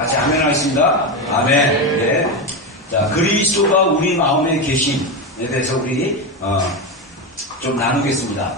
다시 아멘 하겠습니다. 아멘. 네. 자, 그리스도가 우리 마음에 계심에 대해서 우리 좀 나누겠습니다.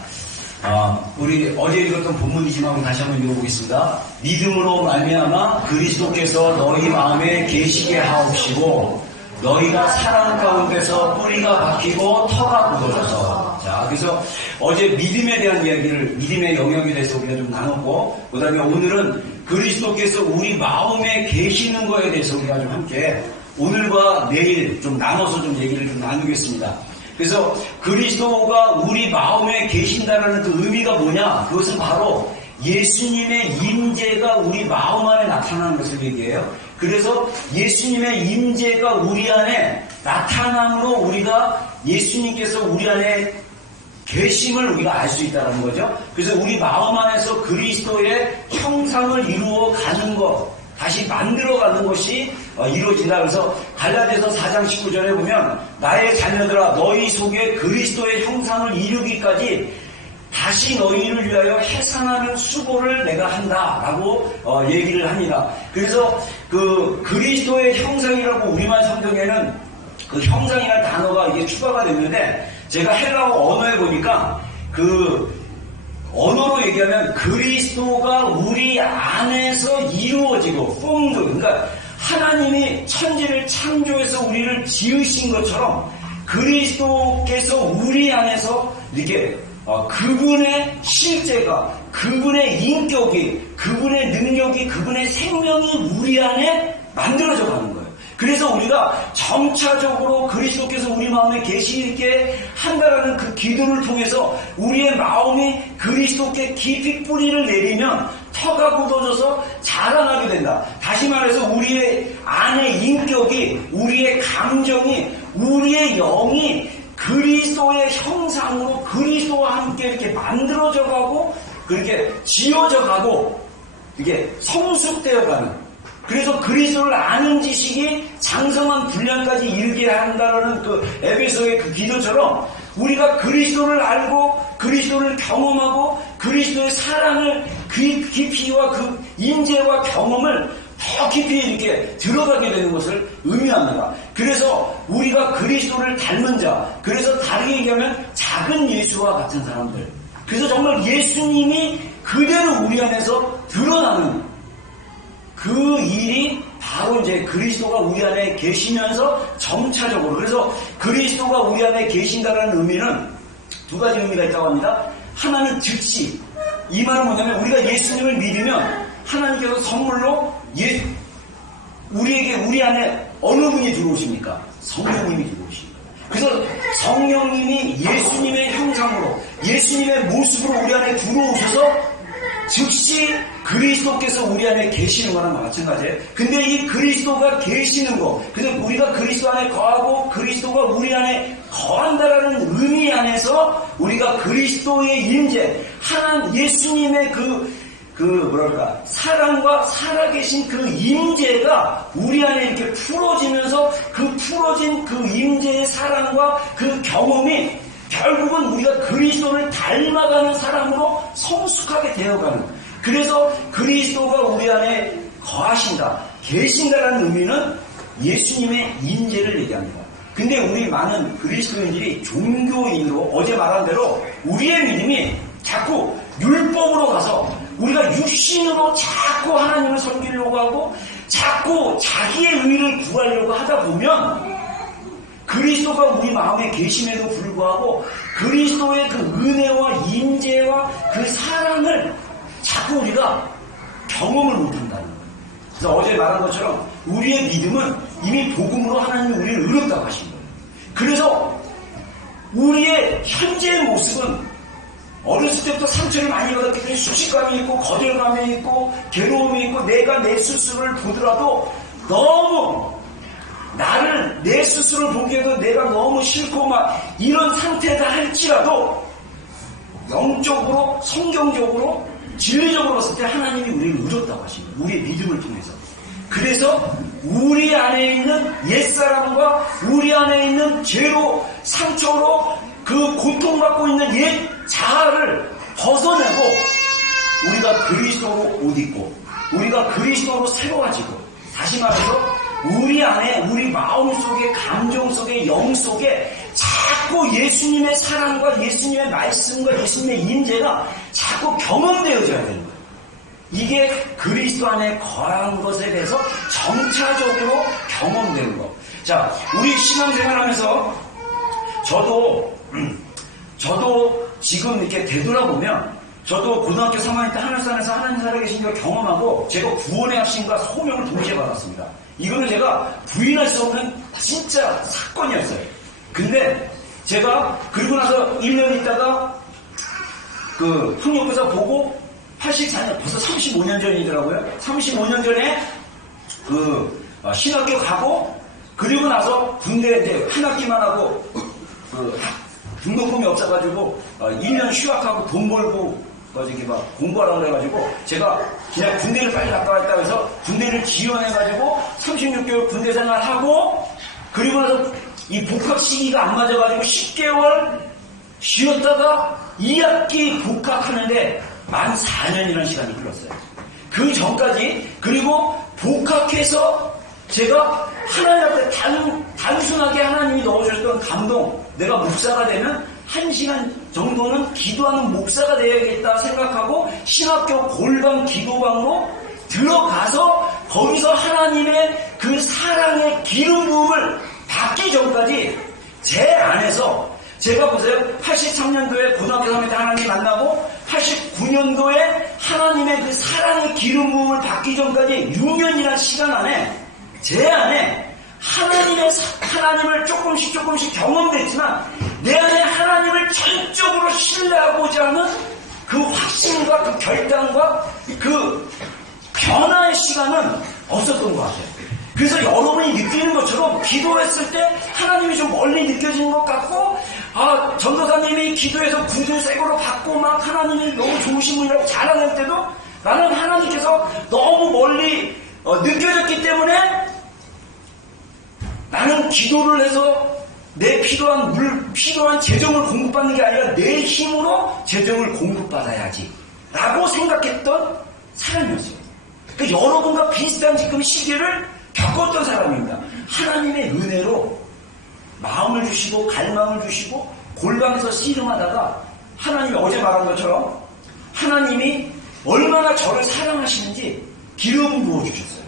우리 어제 읽었던 본문이지만 다시 한번 읽어보겠습니다. 믿음으로 말미암아 그리스도께서 너희 마음에 계시게 하옵시고 너희가 사랑 가운데서 뿌리가 박히고 터가 굳어져서. 자, 그래서 어제 믿음에 대한 이야기를, 믿음의 영역에 대해서 우리가 좀 나눴고, 그 다음에 오늘은 그리스도께서 우리 마음에 계시는 거에 대해서 우리가 좀 함께 오늘과 내일 좀 나눠서 좀 얘기를 좀 나누겠습니다. 그래서 그리스도가 우리 마음에 계신다라는 그 의미가 뭐냐? 그것은 바로 예수님의 임재가 우리 마음 안에 나타나는 것을 얘기해요. 그래서 예수님의 임재가 우리 안에 나타남으로 우리가 예수님께서 우리 안에 계심을 우리가 알 수 있다는 거죠. 그래서 우리 마음 안에서 그리스도의 형상을 이루어 가는 것, 다시 만들어가는 것이 이루어진다. 그래서 갈라디아서 4장 19절에 보면 나의 자녀들아 너희 속에 그리스도의 형상을 이루기까지 다시 너희를 위하여 해산하는 수고를 내가 한다라고 얘기를 합니다. 그래서 그 그리스도의 형상이라고 우리말 성경에는 그 형상이라는 단어가 이게 추가가 됐는데 제가 헬라어 언어에 보니까 그 언어로 얘기하면 그리스도가 우리 안에서 이루어지고 formed, 그러니까 하나님이 천지를 창조해서 우리를 지으신 것처럼 그리스도께서 우리 안에서 이렇게 그분의 실제가, 그분의 인격이, 그분의 능력이, 그분의 생명이 우리 안에 만들어져 가는 거예요. 그래서 우리가 점차적으로 그리스도께서 우리 마음에 계시게 한다라는 그 기도를 통해서 우리의 마음이 그리스도께 깊이 뿌리를 내리면 터가 굳어져서 자라나게 된다. 다시 말해서 우리의 안의 인격이, 우리의 감정이, 우리의 영이 그리스도의 형상으로 그리스도와 함께 이렇게 만들어져 가고 그렇게 지어져 가고 이게 성숙되어 가는, 그래서 그리스도를 아는 지식이 장성한 분량까지 이르게 한다는 그 에베소의 그 기도처럼 우리가 그리스도를 알고 그리스도를 경험하고 그리스도의 사랑을 깊이와 그 임재와 경험을 더 깊이 이렇게 들어가게 되는 것을 의미합니다. 그래서 우리가 그리스도를 닮은 자, 그래서 다르게 얘기하면 작은 예수와 같은 사람들, 그래서 정말 예수님이 그대로 우리 안에서 드러나는 그 일이 바로 이제 그리스도가 우리 안에 계시면서 점차적으로, 그래서 그리스도가 우리 안에 계신다는 의미는 두 가지 의미가 있다고 합니다. 하나는 즉시, 이 말은 뭐냐면 우리가 예수님을 믿으면 하나님께서 선물로 우리에게, 우리 안에 어느 분이 들어오십니까? 성령님이 들어오십니다. 그래서 성령님이 예수님의 형상으로, 예수님의 모습으로 우리 안에 들어오셔서 즉시 그리스도께서 우리 안에 계시는 거랑 마찬가지예요. 근데 이 그리스도가 계시는 거, 근데 우리가 그리스도 안에 거하고 그리스도가 우리 안에 거한다라는 의미 안에서 우리가 그리스도의 임재, 하나님 예수님의 뭐랄까, 사랑과 살아계신 그 임재가 우리 안에 이렇게 풀어지면서 그 풀어진 그 임재의 사랑과 그 경험이 결국은 우리가 그리스도를 닮아가는 사람으로 성숙하게 되어가는, 그래서 그리스도가 우리 안에 거하신다, 계신다라는 의미는 예수님의 임재를 얘기합니다. 근데 우리 많은 그리스도인들이 종교인으로 어제 말한 대로 우리의 믿음이 자꾸 율법으로 가서 우리가 육신으로 자꾸 하나님을 섬기려고 하고 자꾸 자기의 의를 구하려고 하다 보면 그리스도가 우리 마음에 계심에도 불구하고 그리스도의 그 은혜와 임재와 그 사랑을 자꾸 우리가 경험을 못한다는 거예요. 그래서 어제 말한 것처럼 우리의 믿음은 이미 복음으로 하나님이 우리를 의롭다고 하신 거예요. 그래서 우리의 현재의 모습은 어렸을 때부터 상처를 많이 받았기 때문에 수치감이 있고 거절감이 있고 괴로움이 있고 내가 내 스스로를 보더라도 너무 나를 내 스스로를 보기에도 내가 너무 싫고 막 이런 상태다 할지라도 영적으로 성경적으로 진리적으로 봤을 때 하나님이 우리를 의롭다고 하십니다. 우리의 믿음을 통해서. 그래서 우리 안에 있는 옛사람과 우리 안에 있는 죄로 상처로 그 고통받고 있는 옛 자아를 벗어내고 우리가 그리스도로 옷 입고 우리가 그리스도로 새로워지고 다시 말해서 우리 안에, 우리 마음 속에, 감정 속에, 영 속에 자꾸 예수님의 사랑과 예수님의 말씀과 예수님의 임재가 자꾸 경험되어져야 되는 거예요. 이게 그리스도 안에 거하는 것에 대해서 점차적으로 경험되는 거. 자, 우리 신앙생활하면서 저도 지금 이렇게 되돌아보면 저도 고등학교 3학년 때 하늘산에서 하나님 살아계신 걸 경험하고 제가 구원의 확신과 소명을 동시에 받았습니다. 이거는 제가 부인할 수 없는 진짜 사건이었어요. 근데 제가 그리고 나서 1년 있다가 그 학력고사 보고 84년, 벌써 35년 전이더라고요. 35년 전에 그 신학교 가고 그리고 나서 군대 이제 한 학기만 하고 그 등록금이 없어가지고 1년 휴학하고 돈 벌고 저기 막 공부하라고 그래가지고 제가 그냥 군대를 빨리 갔다 왔다고 해서 군대를 지원해가지고 36개월 군대 생활하고 그리고 나서 이 복학 시기가 안 맞아가지고 10개월 쉬었다가 2학기 복학하는데 만 4년이라는 시간이 흘렀어요. 그 전까지 그리고 복학해서 제가 하나님 앞에 단순하게 하나님이 넣어주셨던 감동, 내가 목사가 되면 1시간 정도는 기도하는 목사가 되어야겠다 생각하고 신학교 골방 기도방으로 들어가서 거기서 하나님의 그 사랑의 기름 부음을 받기 전까지 제 안에서 제가 보세요. 83년도에 고등학교 3학년 때 하나님 만나고 89년도에 하나님의 그 사랑의 기름 부음을 받기 전까지 6년이라는 시간 안에 제 안에 하나님을 조금씩 경험됐지만 내 안에 하나님을 전적으로 신뢰하고자 하는 그 확신과 그 결단과 그 변화의 시간은 없었던 것 같아요. 그래서 여러분이 느끼는 것처럼 기도했을 때 하나님이 좀 멀리 느껴지는 것 같고 전도사님이 기도해서 구두 새거로 받고 막 하나님이 너무 좋으신 분이라고 자랑할 때도 나는 하나님께서 너무 멀리 느껴졌기 때문에 나는 기도를 해서 내 필요한 재정을 공급받는 게 아니라 내 힘으로 재정을 공급받아야지 라고 생각했던 사람이었어요. 그러니까 여러분과 비슷한 지금 시기를 겪었던 사람입니다. 하나님의 은혜로 마음을 주시고 갈망을 주시고 골방에서 씨름하다가 하나님이 어제 말한 것처럼 하나님이 얼마나 저를 사랑하시는지 기름 부어주셨어요.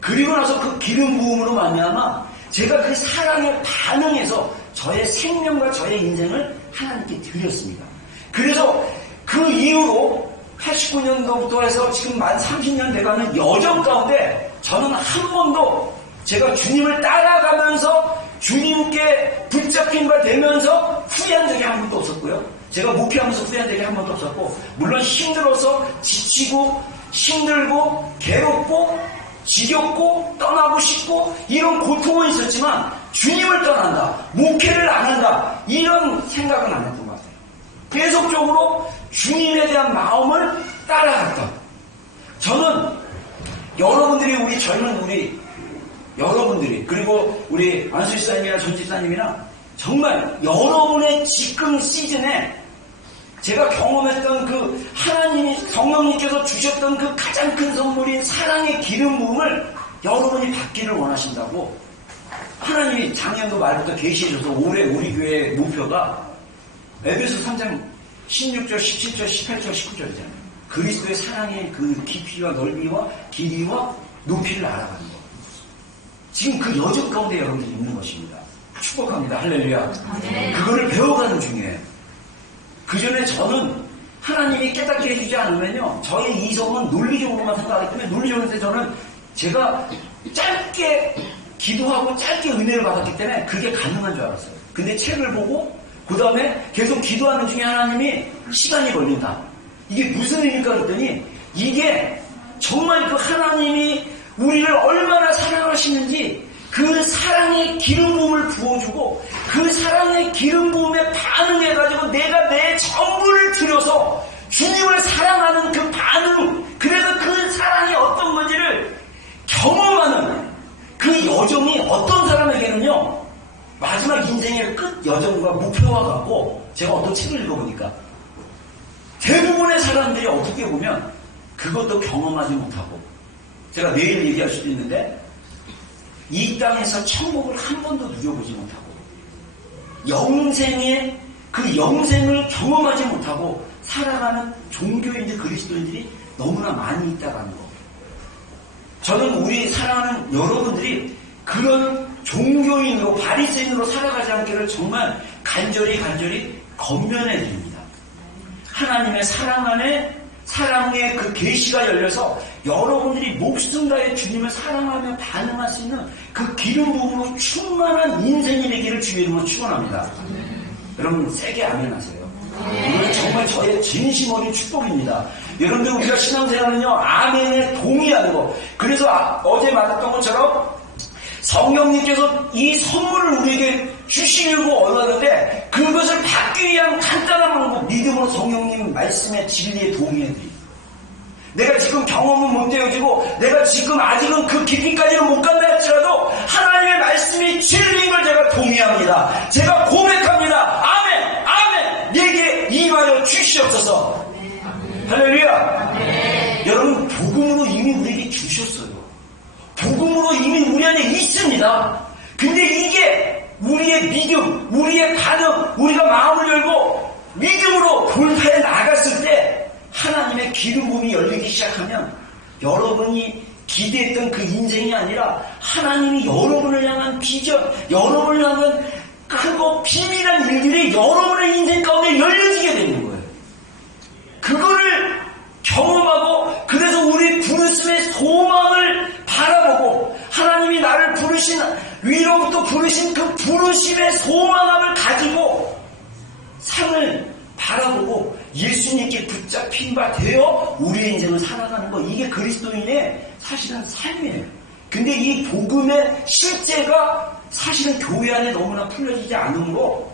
그리고 나서 그 기름 부음으로 말미암아 제가 그 사랑에 반응해서 저의 생명과 저의 인생을 하나님께 드렸습니다. 그래서 그 이후로 89년도부터 해서 지금 만 30년 돼가는 여정 가운데 저는 한 번도 제가 주님을 따라가면서 주님께 붙잡힌 바 되면서 후회한 적이 한 번도 없었고요. 제가 목회하면서 후회한 적이 한 번도 없었고 물론 힘들어서 지치고 힘들고 괴롭고 지겹고 떠나고 싶고 이런 고통은 있었지만 주님을 떠난다, 목회를 안 한다 이런 생각은 안 했던 것 같아요. 계속적으로 주님에 대한 마음을 따라갔던 저는 여러분들이 우리 젊은 여러분들이 그리고 우리 안수 집사님이나 전 집사님이나 정말 여러분의 지금 시즌에 제가 경험했던 그 하나님이 성령님께서 주셨던 그 가장 큰 선물인 사랑의 기름 부음을 여러분이 받기를 원하신다고 하나님이 작년도 말부터 계시해줘서 올해 우리 교회의 목표가 에베소 3장 16절, 17절, 18절, 19절이잖아요. 그리스도의 사랑의 그 깊이와 넓이와 길이와 높이를 알아가는 것. 지금 그 여정 가운데 여러분들이 있는 것입니다. 축복합니다. 할렐루야. 그거를 배워가는 중이에요. 그 전에 저는 하나님이 깨닫게 해주지 않으면요, 저의 이성은 논리적으로만 생각하기 때문에 논리적으로 저는 제가 짧게 기도하고 짧게 은혜를 받았기 때문에 그게 가능한 줄 알았어요. 근데 책을 보고 그 다음에 계속 기도하는 중에 하나님이 시간이 걸린다. 이게 무슨 의미일까 그랬더니 이게 정말 그 하나님이 우리를 얼마나 사랑하시는지 그 사랑의 기름 부음을 부어주고 그 사랑의 기름 부음에 반응해가지고 내가 내 전부를 들여서 주님을 사랑하는 그 반응, 그래서 그 사랑이 어떤 건지를 경험하는 그 여정이 어떤 사람에게는요 마지막 인생의 끝 여정과 목표와 같고, 제가 어떤 책을 읽어보니까 대부분의 사람들이 어떻게 보면 그것도 경험하지 못하고, 제가 내일 얘기할 수도 있는데 이 땅에서 천국을 한 번도 누려보지 못하고 영생의 그 영생을 경험하지 못하고 살아가는 종교인들 그리스도인들이 너무나 많이 있다는 거. 저는 우리 사랑하는 여러분들이 그런 종교인으로 바리새인으로 살아가지 않기를 정말 간절히 권면해 드립니다. 하나님의 사랑 안에 사랑의 그 계시가 열려서 여러분들이 목숨 다해 주님을 사랑하며 반응할 수 있는 그 기름 부음으로 충만한 인생이 되기를 주의 이름으로 축원합니다. 여러분 세게 아멘 하세요. 이건 정말 저의 진심 어린 축복입니다. 여러분들 우리가 신앙생활은요 아멘에 동의하는 거. 그래서 어제 말했던 것처럼 성령님께서 이 선물을 우리에게 주시려고 원하는데 그것을 받기 위한 간단한 방법, 믿음으로 성령님 말씀의 진리에 동의해드립니다. 내가 지금 경험은 못 되어지고 내가 지금 아직은 그 깊이까지는 못 간다 할지라도 하나님의 말씀이 진리인 걸 제가 동의합니다. 제가 고백합니다. 아멘! 아멘! 내게 임하여 주시옵소서. 할렐루야. 여러분 복음으로 이미 우리에게 주셨어요. 복음으로 이미 우리 안에 있습니다. 근데 이게 우리의 믿음, 우리의 반응, 우리가 마음을 열고 믿음으로 돌파해 나갔을 때 하나님의 기름 부음이 열리기 시작하면 여러분이 기대했던 그 인생이 아니라 하나님이 여러분을 향한 비전, 여러분을 향한 크고 비밀한 일들이 여러분의 인생 가운데 열려지게 되는 거예요. 그거를 경험하고 그래서 우리 부르심의 소망을 바라보고 하나님이 나를 부르신 위로부터 부르신 그 부르심의 소망함을 가지고 상을 바라보고 예수님께 붙잡힌 바 되어 우리의 인생을 살아가는 거, 이게 그리스도인의 사실은 삶이에요. 근데 이 복음의 실제가 사실은 교회 안에 너무나 풀려지지 않으므로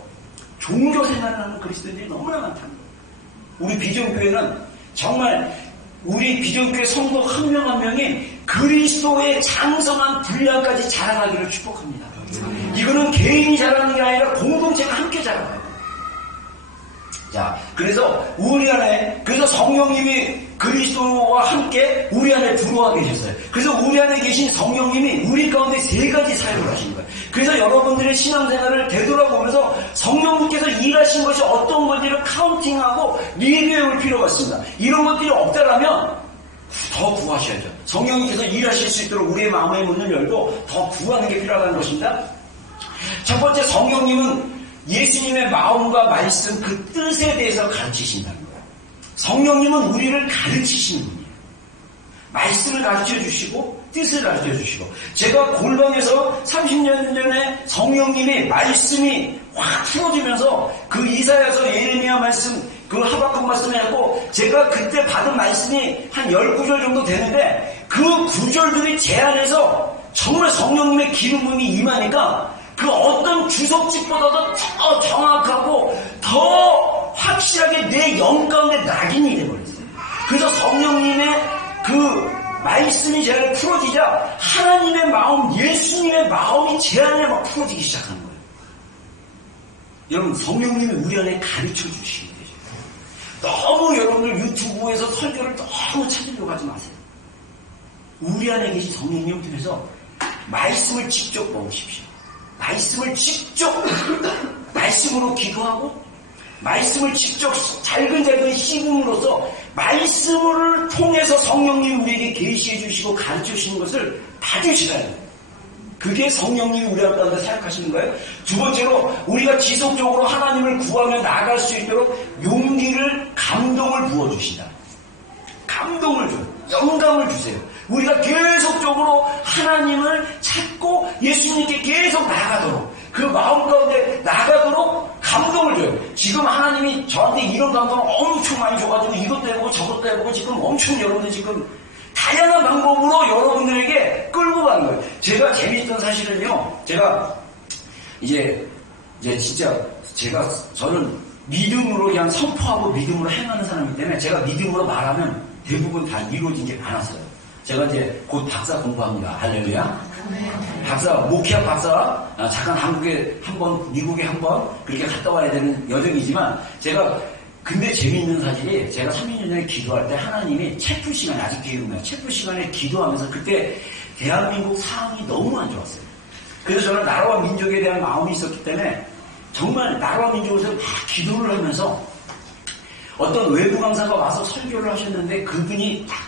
종교 생활을 하는 그리스도인들이 너무나 많다는 거예요. 우리 비전교회는 정말 우리 비전교회 성도 한 명 한 명이 그리스도의 장성한 분량까지 자라나기를 축복합니다. 이거는 개인이 자라는 게 아니라 공동체가 함께 자라나요. 자, 그래서 우리 안에, 그래서 성령님이 그리스도와 함께 우리 안에 들어와 계셨어요. 그래서 우리 안에 계신 성령님이 우리 가운데 세 가지 사역을 하신 거예요. 그래서 여러분들의 신앙생활을 되돌아보면서 성령님께서 일하신 것이 어떤 건지를 카운팅하고 리뷰해 볼 필요가 있습니다. 이런 것들이 없다라면 더 구하셔야죠. 성령님께서 일하실 수 있도록 우리의 마음의 문을 열고 더 구하는 게 필요하다는 것입니다. 첫 번째, 성령님은 예수님의 마음과 말씀 그 뜻에 대해서 가르치신다는 거예요. 성령님은 우리를 가르치시는 분이에요. 말씀을 가르쳐 주시고 뜻을 가르쳐 주시고, 제가 골방에서 30년 전에 성령님이 말씀이 확 풀어지면서 그 이사야서 예레미야 말씀, 그 하박국 말씀 해갖고 제가 그때 받은 말씀이 한 10구절 정도 되는데 그 구절들이 제 안에서 정말 성령님의 기름 부음이 임하니까 그 어떤 주석집보다도 더 정확하고 더 확실하게 내 영 가운데 낙인이 돼버렸어요. 그래서 성령님의 그 말씀이 제 안에 풀어지자 하나님의 마음, 예수님의 마음이 제 안에 막 풀어지기 시작하는 거예요. 여러분, 성령님이 우리 안에 가르쳐 주시게 되죠. 너무 여러분들 유튜브에서 설교를 너무 찾으려고 하지 마세요. 우리 안에 계신 성령님 통해서 말씀을 직접 먹으십시오. 말씀을 직접 말씀으로 기도하고 말씀을 직접 잘근잘근 씹음으로써 말씀을 통해서 성령님이 우리에게 계시해 주시고 가르쳐 주시는 것을 받으시라는 거예요. 그게 성령님이 우리 가운데 사역하시는 거예요. 두 번째로, 우리가 지속적으로 하나님을 구하며 나아갈 수 있도록 용기를, 감동을 부어주신다. 감동을 줘요. 영감을 주세요. 우리가 계속적으로 하나님을 찾고 예수님께 계속 나아가도록, 그 마음 가운데 나아가도록 감동을 줘요. 지금 하나님이 저한테 이런 감동을 엄청 많이 줘가지고 이것도 해보고 저것도 해보고 지금 엄청 여러분들 지금 다양한 방법으로 여러분들에게 끌고 가는 거예요. 제가 재미있던 사실은요, 제가 이제 진짜 저는 믿음으로 그냥 선포하고 믿음으로 행하는 사람이기 때문에 제가 믿음으로 말하면 대부분 다 이루어진 게 많았어요. 제가 이제 곧 박사 공부합니다. 할렐루야. 박사, 목회학 박사, 잠깐 한국에 한번, 미국에 한번 그렇게 갔다 와야 되는 여정이지만 근데 재미있는 사실이, 제가 30년 전에 기도할 때 하나님이 채플 시간에, 아직 기억나요. 채플 시간에 기도하면서 그때 대한민국 상황이 너무 안 좋았어요. 그래서 저는 나라와 민족에 대한 마음이 있었기 때문에 정말 나라와 민족에서 막 기도를 하면서 어떤 외부 강사가 와서 설교를 하셨는데 그분이 딱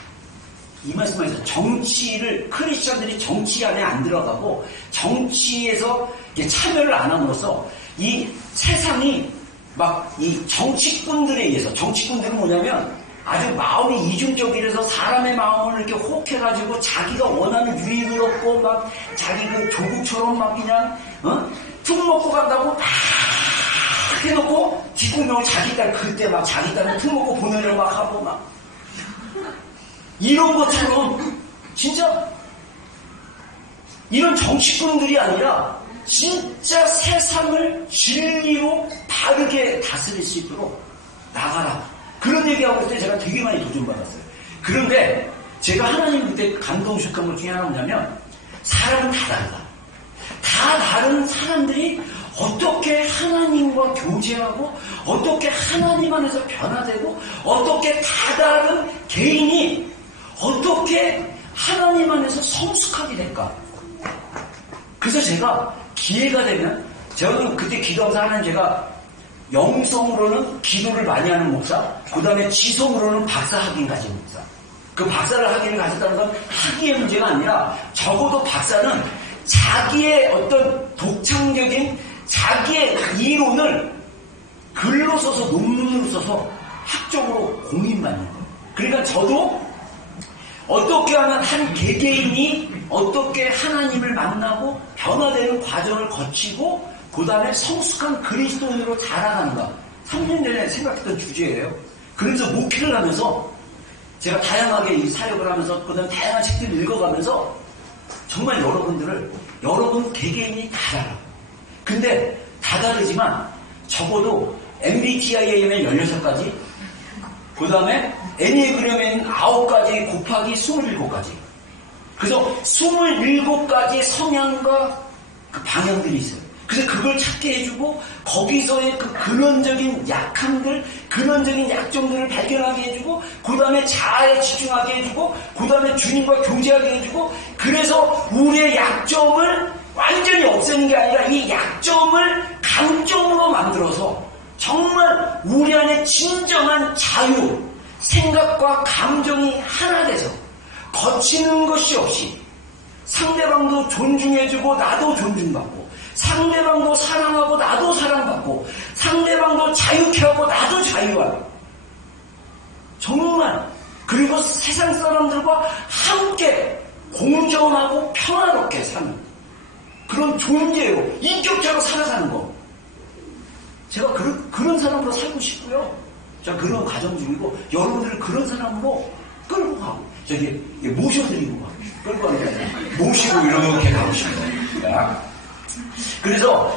이 말씀하셨어요. 정치를, 크리스천들이 정치 안에 안 들어가고 정치에서 참여를 안 함으로써 이 세상이 막 이 정치꾼들에 의해서, 정치꾼들은 뭐냐면 아주 마음이 이중적이라서 사람의 마음을 이렇게 호흡해가지고 자기가 원하는 유익을 얻고 막 자기 그 조국처럼 막 그냥 툭 먹고 간다고 막 해놓고 뒷구멍을 자기 딸 그때 막 자기 딸은 툭 먹고 보내려고 막 하고 막 이런 것처럼 진짜 이런 정치꾼들이 아니라 진짜 세상을 진리로 바르게 다스릴 수 있도록 나가라. 그런 얘기하고 있을 때 제가 되게 많이 도전받았어요. 그런데 제가 하나님 그때 감동시켰던 것 중에 하나 뭐냐면 사람은 다 다르다. 다 다른 사람들이 어떻게 하나님과 교제하고 어떻게 하나님 안에서 변화되고 어떻게 다 다른 개인이 어떻게 하나님 안에서 성숙하게 될까? 그래서 제가 기회가 되면 저는 그때 기도하면서 하나님 제가 영성으로는 기도를 많이 하는 목사, 그 다음에 지성으로는 박사 학위를 가진 목사. 그 박사를 학위를 가졌다는 건 학위의 문제가 아니라 적어도 박사는 자기의 어떤 독창적인 자기의 이론을 글로 써서 논문으로 써서 학적으로 공인받는 거예요. 그러니까 저도 어떻게 하면 한 개개인이 어떻게 하나님을 만나고 변화되는 과정을 거치고 그 다음에 성숙한 그리스도인으로 자라가는가 3년 전에 생각했던 주제예요. 그래서 목회를 하면서 제가 다양하게 이 사역을 하면서 그 다음에 다양한 책들을 읽어가면서 정말 여러분 개개인이 다 달라. 근데 다 다르지만 적어도 MBTI에는 16가지 그 다음에 애니그램에는 9가지 곱하기 27가지. 그래서 27가지의 성향과 그 방향들이 있어요. 그래서 그걸 찾게 해주고 거기서의 그 근원적인 약함들, 근원적인 약점들을 발견하게 해주고 그 다음에 자아에 집중하게 해주고 그 다음에 주님과 교제하게 해주고 그래서 우리의 약점을 완전히 없애는 게 아니라 이 약점을 강점으로 만들어서 정말 우리 안에 진정한 자유, 생각과 감정이 하나 돼서 거치는 것이 없이 상대방도 존중해주고 나도 존중받고 상대방도 사랑하고 나도 사랑받고 상대방도 자유케 하고 나도 자유하고 정말 그리고 세상 사람들과 함께 공존하고 평화롭게 사는 그런 존재로 인격자로 살아가는 거 제가 그런 사람으로 살고 싶고요. 자 그런 가정 중이고 여러분들을 그런 사람으로 끌고 가고 저기 모셔드리고 가고 끌고 가는 게 아니라 모시고 이렇게 가고 싶어요. 그래서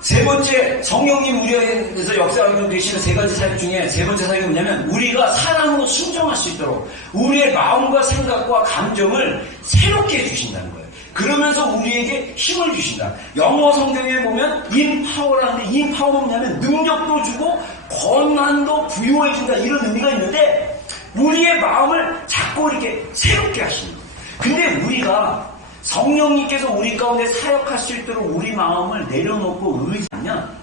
세 번째 성령님 우리 안에서 역사하고 계시는 세 가지 사역 중에 세 번째 사역이 뭐냐면 우리가 사랑으로 순종할 수 있도록 우리의 마음과 생각과 감정을 새롭게 해주신다는 거예요. 그러면서 우리에게 힘을 주신다. 영어 성경에 보면 인파워라는데 인파워는 뭐냐면 능력도 주고 권한도 부여해준다 이런 의미가 있는데 우리의 마음을 자꾸 이렇게 새롭게 하시는 거예요. 근데 우리가 성령님께서 우리 가운데 사역할 수 있도록 우리 마음을 내려놓고 의지하면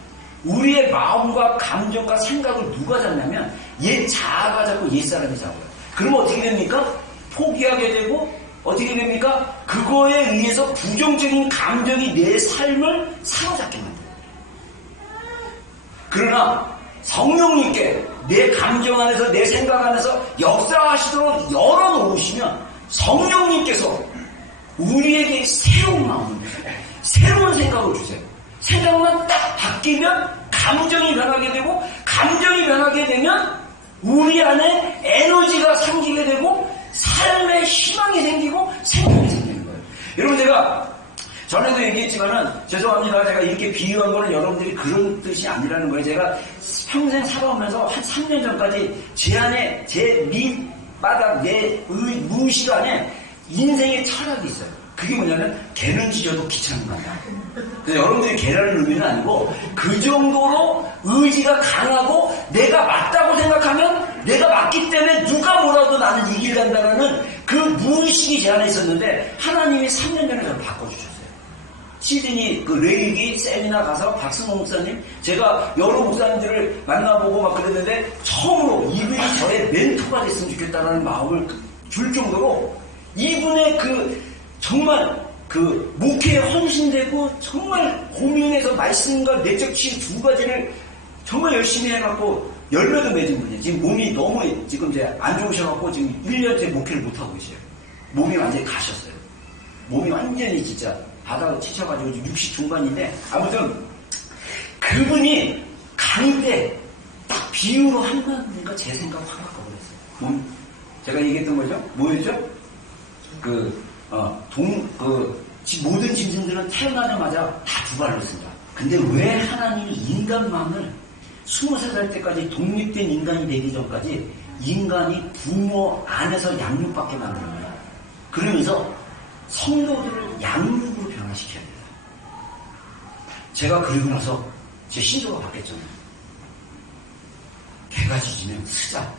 우리의 마음과 감정과 생각을 누가 잡냐면 옛 자아가 잡고 옛 사람이 잡아요. 그러면 어떻게 됩니까? 포기하게 되고 어떻게 됩니까? 그거에 의해서 부정적인 감정이 내 삶을 사로잡게 만듭니다. 그러나 성령님께 내 감정 안에서 내 생각 안에서 역사하시도록 열어놓으시면 성령님께서 우리에게 새로운 마음을 주세요. 새로운 생각을 주세요. 생각만 딱 바뀌면 감정이 변하게 되고 감정이 변하게 되면 우리 안에 에너지가 생기게 되고 삶의 희망이 생기고 생명이 생기는 거예요. 여러분 제가 전에도 얘기했지만은 죄송합니다. 제가 이렇게 비유한 거는 여러분들이 그런 뜻이 아니라는 거예요. 제가 평생 살아오면서 한 3년 전까지 제 안에 제 밑바닥 내 무의식 안에 인생의 철학이 있어요. 그게 뭐냐면 개는 짖어도 귀찮은 거야. 여러분들이 개라는 의미는 아니고 그 정도로 의지가 강하고 내가 맞다고 생각하면 내가 맞기 때문에 누가 뭐라도 나는 이길 간다는 그 무의식이 제 안에 있었는데 하나님이 3년 전에 저를 바꿔주셨어요. 시드니 그 레이기 세미나 가서 박승호 목사님, 제가 여러 목사님들을 만나보고 막 그랬는데 처음으로 이분이 저의 멘토가 됐으면 좋겠다는 마음을 줄 정도로 이분의 그 정말 그 목회에 헌신되고 정말 고민해서 말씀과 내적 치유 두 가지를 정말 열심히 해갖고 열매도 맺은 분이에요. 지금 몸이 너무 지금 이제 안 좋으셔갖고 지금 1년째 목회를 못하고 계세요. 몸이 완전히 가셨어요. 몸이 완전히 진짜 바닥으로 치쳐가지고 60 중반인데 아무튼 그분이 강의 때 딱 비유로 한마디가 제 생각을 확 바꿔버렸어요. 제가 얘기했던 거죠? 뭐였죠? 모든 짐승들은 태어나자마자 다 두 발로 씁니다. 근데 왜 하나님이 인간 마음을 23살 때까지 독립된 인간이 되기 전까지 인간이 부모 안에서 양육받게 만드는 그러면서 성도들을 양육으로 변화시켜야 돼요. 제가 그리고 나서 제 신조가 바뀌었잖아요. 개가 짖으면 쓰자.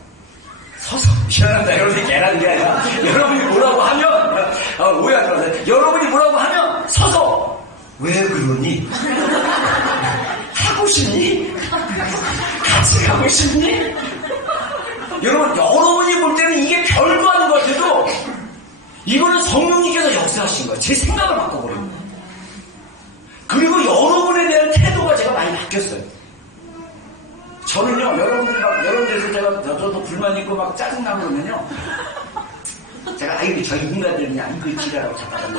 서서. 미안합니다. 여러분이 개라는 게 아니라 여러분이 뭐라고 하면 오해하지 마세요. 여러분이 뭐라고 하면 서서. 왜 그러니? 하고 싶니? 같이 가고 싶니? 여러분이 볼 때는 이게 별거 아닌 것 같아도 이거는 성령님께서 역사하신 거예요. 제 생각을 바꿔버린 거예요. 그리고 여러분에 대한 태도가 제가 많이 바뀌었어요. 저는요, 여러분들에서 저도 불만 있고 막 짜증나고 그러면요. 제가, 저희 인간들 그냥 이거 지랄하고 잠깐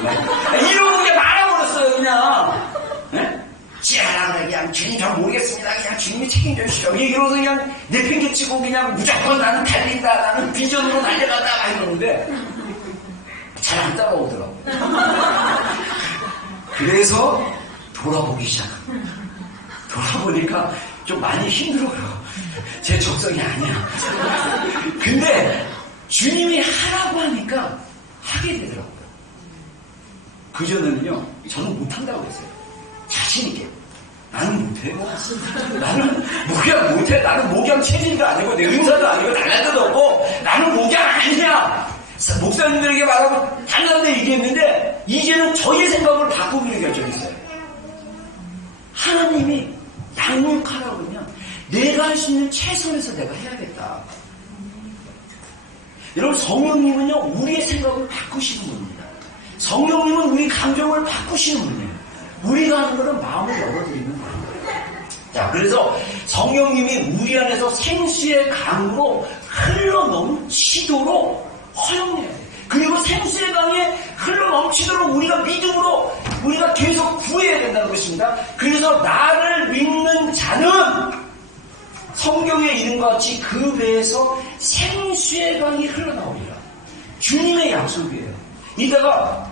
이러는 게 많아버렸어요, 그냥. 예? 지랄하고 그냥 주님 잘 모르겠습니다. 그냥 주님이 책임져 주시죠. 이러면서 그냥 내팽개치고 그냥 무조건 나는 달린다. 나는 비전으로 달려간다. 막 이러는데 잘 안 따라오더라고요. 그래서 돌아보기 시작합니다. 돌아보니까 좀 많이 힘들어요. 제 적성이 아니야. 근데 주님이 하라고 하니까 하게 되더라고요. 그전에는요, 저는 못한다고 했어요. 자신있게. 나는 못해. 나는 목양 못해. 나는 목양 체질도 아니고 내 은사도 아니고 달란 데도 없고 나는 목양 아니야. 목사님들에게 말하고 달란 데 얘기했는데 이제는 저의 생각을 바꾸기로 결정했어요. 하나님이 양육하라고 하면 내가 할 수 있는 최선에서 내가 해야겠다. 여러분, 성령님은요, 우리의 생각을 바꾸시는 분입니다. 성령님은 우리 감정을 바꾸시는 분이에요. 우리가 하는 것은 마음을 열어드리는 거예요. 자, 그래서 성령님이 우리 안에서 생수의 강으로 흘러넘치도록 허용해야 돼요. 그리고 생수의 강에 흘러넘치도록 우리가 믿음으로 우리가 계속 구해야 된다는 것입니다. 그래서 나를 믿는 자는 성경의 이름과 같이 그 배에서 생수의 강이 흘러나오리라. 주님의 약속이에요. 이따가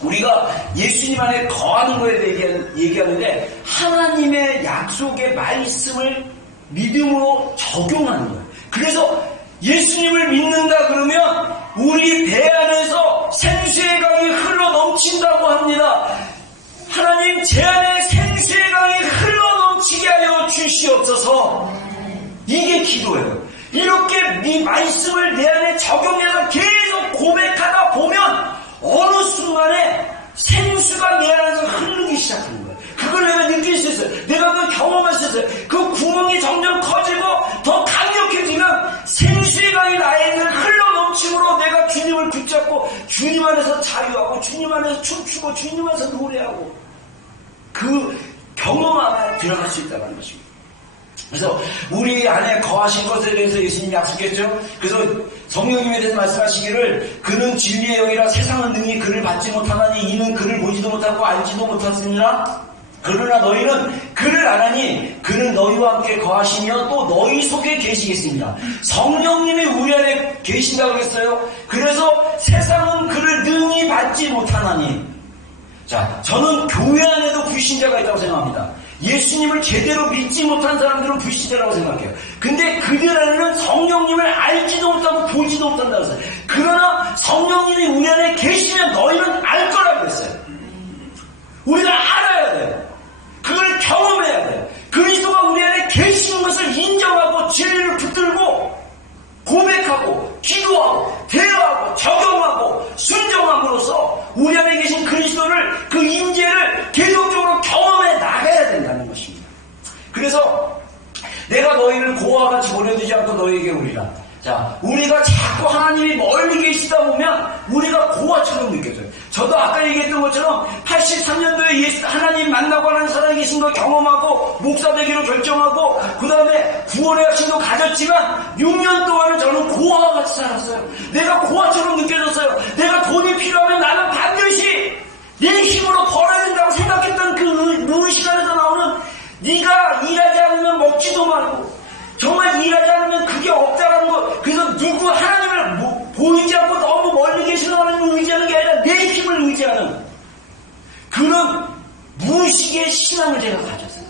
우리가 예수님 안에 거하는 거에 대해 얘기하는데 하나님의 약속의 말씀을 믿음으로 적용하는 거예요. 그래서 예수님을 믿는다 그러면 우리 배 안에서 생수의 강이 흘러넘친다고 합니다. 하나님, 제 안에 생수의 강이 흘러넘치게 하여 주시옵소서. 이게 기도예요. 이렇게 네 말씀을 내 안에 적용해서 계속 고백하다 보면 어느 순간에 생수가 내 안에서 흐르기 시작하는 거예요. 그걸 내가 느낄 수 있어요. 내가 그걸 경험할 수 있어요. 그 구멍이 점점 커지고 더 강력해지면 생수의 강이 나에 있는 흘러넘침으로 내가 주님을 붙잡고 주님 안에서 자유하고 주님 안에서 춤추고 주님 안에서 노래하고 그 경험 안에 들어갈 수 있다는 것입니다. 그래서 우리 안에 거하신 것에 대해서 예수님이 약속했죠. 그래서 성령님에 대해서 말씀하시기를 그는 진리의 영이라 세상은 능히 그를 받지 못하나니 이는 그를 보지도 못하고 알지도 못하느니라. 그러나 너희는 그를 아나니 그는 너희와 함께 거하시며 또 너희 속에 계시겠습니다. 성령님이 우리 안에 계신다고 했어요. 그래서 세상은 그를 능히 받지 못하나니. 자, 저는 교회 안에도 불신자가 있다고 생각합니다. 예수님을 제대로 믿지 못한 사람들은 불신자라고 생각해요. 근데 그들 안에는 성령님을 알지도 못하고 보지도 못한다고 했어요. 그러나 성령님이 우리 안에 계시면 너희는 알 거라고 했어요. 우리가 알아야 돼요. 그걸 경험해야 돼요. 그리스도가 우리 안에 계시는 것을 인정하고 진리를 붙들고 고백하고 기도하고 대화하고 사람으로서 우리 안에 계신 그리스도를, 그 임재를 계속적으로 경험해 나가야 된다는 것입니다. 그래서 내가 너희를 고아와 같이 보내두지 않고 너희에게 오리라. 자, 우리가 자꾸 하나님이 멀리 계시다 보면 우리가 고아처럼 느껴져요. 저도 아까 얘기했던 것처럼 83년도에 하나님 만나고 하는 살아 계신 걸 경험하고 목사 되기로 결정하고 그 다음에 구원의 확신도 가졌지만 6년 동안은 저는 고아와 같이 살았어요. 내가 고아처럼 느껴졌어요. 내가 돈이 필요하면 나는 반드시 내 힘으로 벌어야 된다고 생각했던 그 시간에서 나오는 네가 일하지 않으면 먹지도 말고 정말 일하지 않으면 그게 없다라는 거. 그래서 누구 하나님을 보이지 않고 너무 멀리 계시는 하나님을 의지하는 게 아니라 내 힘을 의지하는 그런 무의식의 신앙을 제가 가졌어요.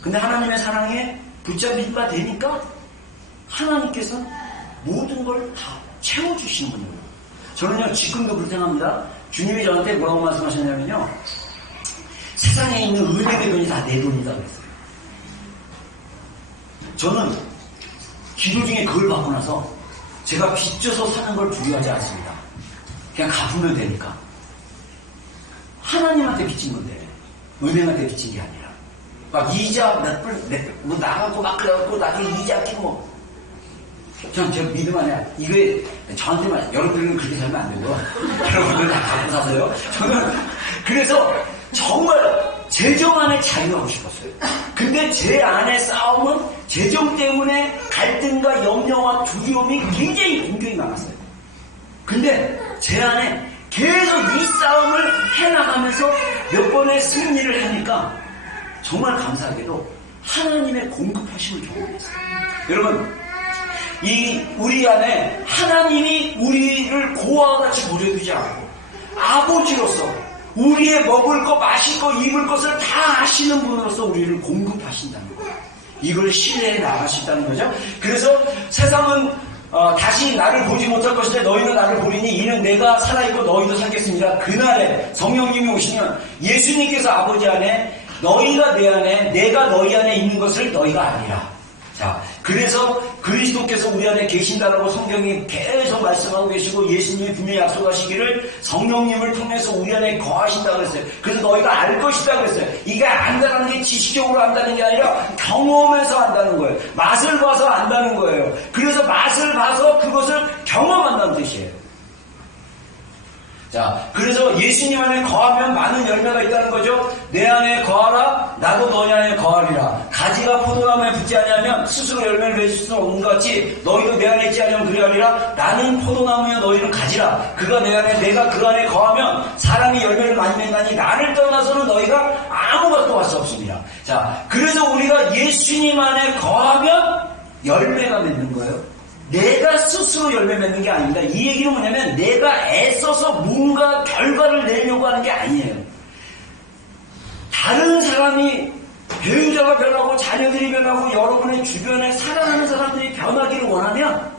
근데 하나님의 사랑에 붙잡힐 바 되니까 하나님께서 모든 걸 다 채워주시는 분이에요. 저는요 지금도 그렇게 생각합니다. 주님이 저한테 뭐라고 말씀하셨냐면요, 세상에 있는 은행의 돈이 다 내 돈이다 그랬어요. 저는 기도 중에 그걸 받고 나서 제가 빚져서 사는 걸 두려워하지 않습니다. 그냥 갚으면 되니까. 하나님한테 빚진 건데 은행한테 빚진 게 아니라 막 이자 뭐 나가고 막 그래갖고 나중에 이자 끼고 전 믿음 안에 이게 저한테만, 여러분들은 그렇게 살면 안 되고 여러분들 다 갖고 사세요. 저는 그래서 정말 재정 안에 자유하고 싶었어요. 근데 제 안에 싸움은 재정 때문에 갈등과 염려와 두려움이 굉장히 공격이 많았어요. 근데 제 안에 계속 이 싸움을 해나가면서 몇 번의 승리를 하니까 정말 감사하게도 하나님의 공급하심을 경험했어요. 여러분, 우리 안에 하나님이 우리를 고아와 같이 보내두지 않고 아버지로서 우리의 먹을 것, 마실 것, 입을 것을 다 아시는 분으로서 우리를 공급하신다는 거예요. 이걸 신뢰해 나가신다는 거죠. 그래서 세상은 다시 나를 보지 못할 것인데 너희는 나를 보리니 이는 내가 살아있고 너희도 살겠습니다. 그날에 성령님이 오시면 예수님께서 아버지 안에, 너희가 내 안에, 내가 너희 안에 있는 것을 너희가 아니라. 자, 그래서 그리스도께서 우리 안에 계신다라고 성경이 계속 말씀하고 계시고 예수님이 분명히 약속하시기를 성령님을 통해서 우리 안에 거하신다고 그랬어요. 그래서 너희가 알 것이다 그랬어요. 이게 안다는 게 지식적으로 안다는 게 아니라 경험해서 안다는 거예요. 맛을 봐서 안다는 거예요. 그래서 맛을 봐서 그것을 경험한다는 뜻이에요. 자, 그래서 예수님 안에 거하면 많은 열매가 있다는 거죠. 내 안에 거하라, 나도 너희 안에 거하리라. 가지가 포도나무에 붙지 아니하면 스스로 열매를 맺을 수 없는 것 같이 너희도 내 안에 있지 아니하면 그리하리라. 나는 포도나무여 너희는 가지라. 그가 내 안에, 내가 그 안에 거하면 사람이 열매를 많이 맺나니 나를 떠나서는 너희가 아무것도 할 수 없습니다. 자, 그래서 우리가 예수님 안에 거하면 열매가 맺는 거예요. 내가 스스로 열매 맺는 게 아닙니다. 이 얘기는 뭐냐면 내가 애써서 뭔가 결과를 내려고 하는 게 아니에요. 다른 사람이, 배우자가 변하고 자녀들이 변하고 여러분의 주변에 사랑하는 사람들이 변하기를 원하면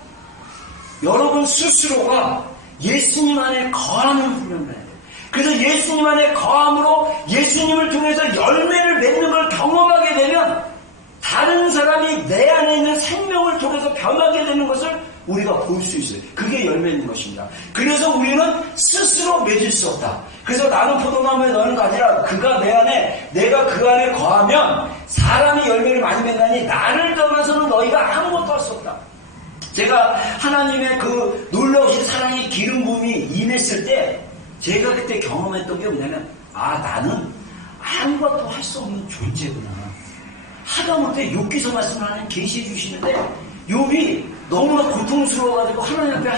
여러분 스스로가 예수님 안에 거하는 훈련을 해야 돼요. 그래서 예수님 안에 거함으로 예수님을 통해서 열매를 맺는 걸 경험하게 되면 다른 사람이 내 안에 있는 생명을 통해서 변하게 되는 것을 우리가 볼 수 있어요. 그게 열매인 것입니다. 그래서 우리는 스스로 맺을 수 없다. 그래서 나는 포도나무에 너는 가지라. 그가 내 안에, 내가 그 안에 거하면 사람이 열매를 많이 맺나니 나를 떠나서는 너희가 아무것도 할 수 없다. 제가 하나님의 그 놀라우신 사랑의 기름 부음이 임했을 때 제가 그때 경험했던 게 뭐냐면, 아, 나는 아무것도 할 수 없는 존재구나. 하다못해 욥기서 말씀하는 계시해 주시는데 욥이 너무나 고통스러워가지고 하나님 앞에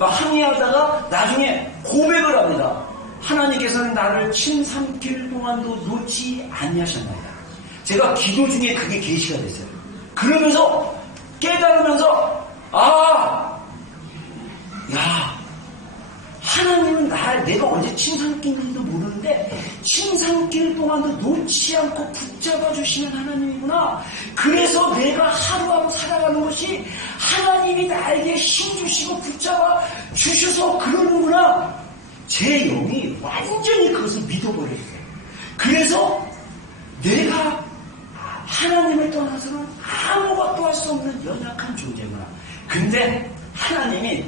항의하다가 나중에 고백을 합니다. 하나님께서는 나를 침 삼킬 동안도 놓지 아니하셨나이다. 제가 기도 중에 그게 계시가 됐어요. 그러면서 깨달으면서 하나님은 내가 언제 침 삼키는지도 모르는데 침 삼킬 동안도 놓지 않고 붙잡아 주시는 하나님이구나. 그래서 내가 하루하루 살아가는 것이 하나님이 나에게 힘 주시고 붙잡아 주셔서 그러는구나. 제 영이 완전히 그것을 믿어버렸어요. 그래서 내가 하나님을 떠나서는 아무것도 할 수 없는 연약한 존재구나. 근데 하나님이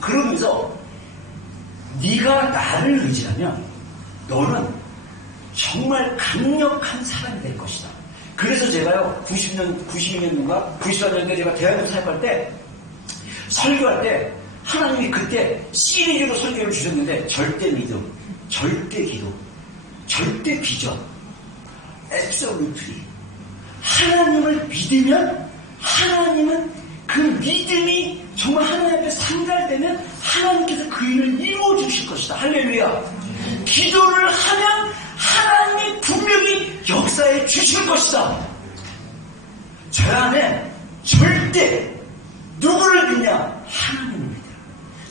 그러면서 네가 나를 의지하면 너는 정말 강력한 사람이 될 것이다. 그래서 제가요 92년인가 94년도에 제가 대학에서 사역할 때 설교할 때 하나님이 그때 시리즈로 설교를 주셨는데 절대 믿음, 절대 기도, 절대 비전, 앱솔루트리. 하나님을 믿으면 하나님은 그 믿음이 정말 하나님 앞에 상달되면 하나님께서 그 일을 이루어주실 것이다. 할렐루야. 기도를 하면 하나님이 분명히 역사에 주실 것이다. 저 안에 절대 누구를 믿냐? 하나님을 믿어요.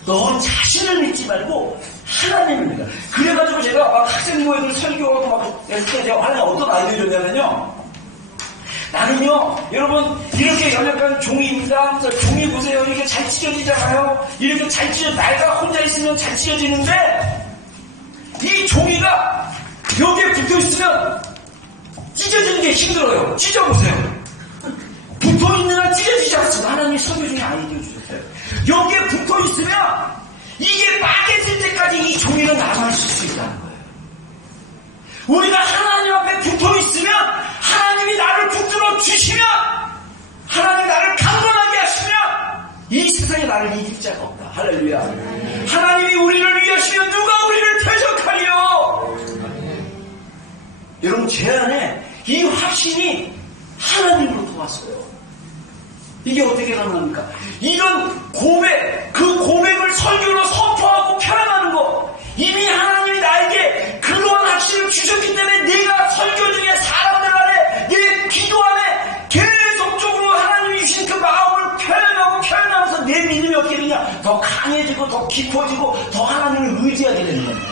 너 자신을 믿지 말고 하나님을 믿어. 그래가지고 제가 학생 모임을 설교하고 막 했을 때 제가 하나님 어떤 아이디어를 줬냐면요. 나는요, 여러분, 이렇게 연약한 종이입니다. 종이 보세요. 이렇게 잘 찢어지잖아요. 이렇게 잘 내가 혼자 있으면 잘 찢어지는데, 이 종이가 여기에 붙어 있으면 찢어지는 게 힘들어요. 찢어보세요. 붙어 있는 한 찢어지지 않습니다. 하나님이 설교 중에 아이디어 주셨어요. 여기에 붙어 있으면 이게 빠개질 때까지 이 종이는 남아있을 수 있다는 거예요. 우리가 하나님 앞에 붙어 있으면 하나님이 나를 붙들어 주시면 하나님이 나를 강건하게 하시면 이 세상에 나를 이길 자가 없다. 할렐루야. 하나님이 우리를 위하시면 누가 우리를 대적하리요. 여러분 제 안에 이 확신이 하나님으로부터 왔어요. 이게 어떻게 가능합니까? 이런 고백, 그 고백을 설교로 선포하고 표현하는 거 이미 하나님이 나에게 그러한 확신을 주셨기 때문에 내가 설교 중에 사람들 안에 내 기도 안에 계속적으로 하나님이 주신 그 마음을 표현하면서 내 믿음이 어떻게 되냐? 더 강해지고 더 깊어지고 더 하나님을 의지하게 되는 겁니다.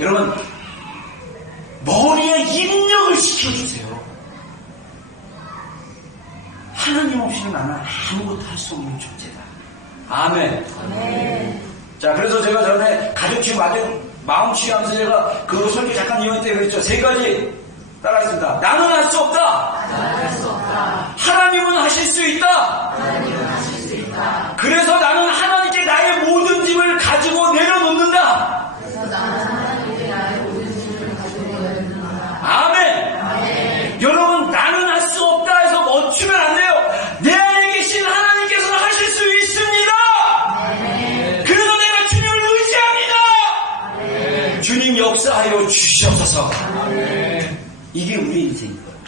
여러분 머리에 입력을 시켜주세요. 하나님 없이는 나는 아무것도 할 수 없는 존재다. 아멘. 아멘. 자, 그래서 제가 전에 가족치유 마음 치유하면서 제가 그 설교 잠깐 이혼 때 그랬죠. 세 가지 따라했습니다. 나는 할 수 없다. 나는 할 수 없다. 하나님은 하실 수 있다. 하나님은 하실 수 있다. 그래서 나는 하나님께 나의 모든 짐을 가지고 내려놓는다. 그래서 나는 하나님께 나의 모든 짐을 가지고 내려놓는다. 아멘. 아멘. 여러분 나는 할 수 없다 해서 멈추면 안 돼요. 내 안에 계신 하나님께서는 하실 수 있습니다. 아멘. 그래서 내가 주님을 의지합니다. 아멘. 주님 역사하여 주시옵소서. 아멘. 이게 우리의 인생인 거예요.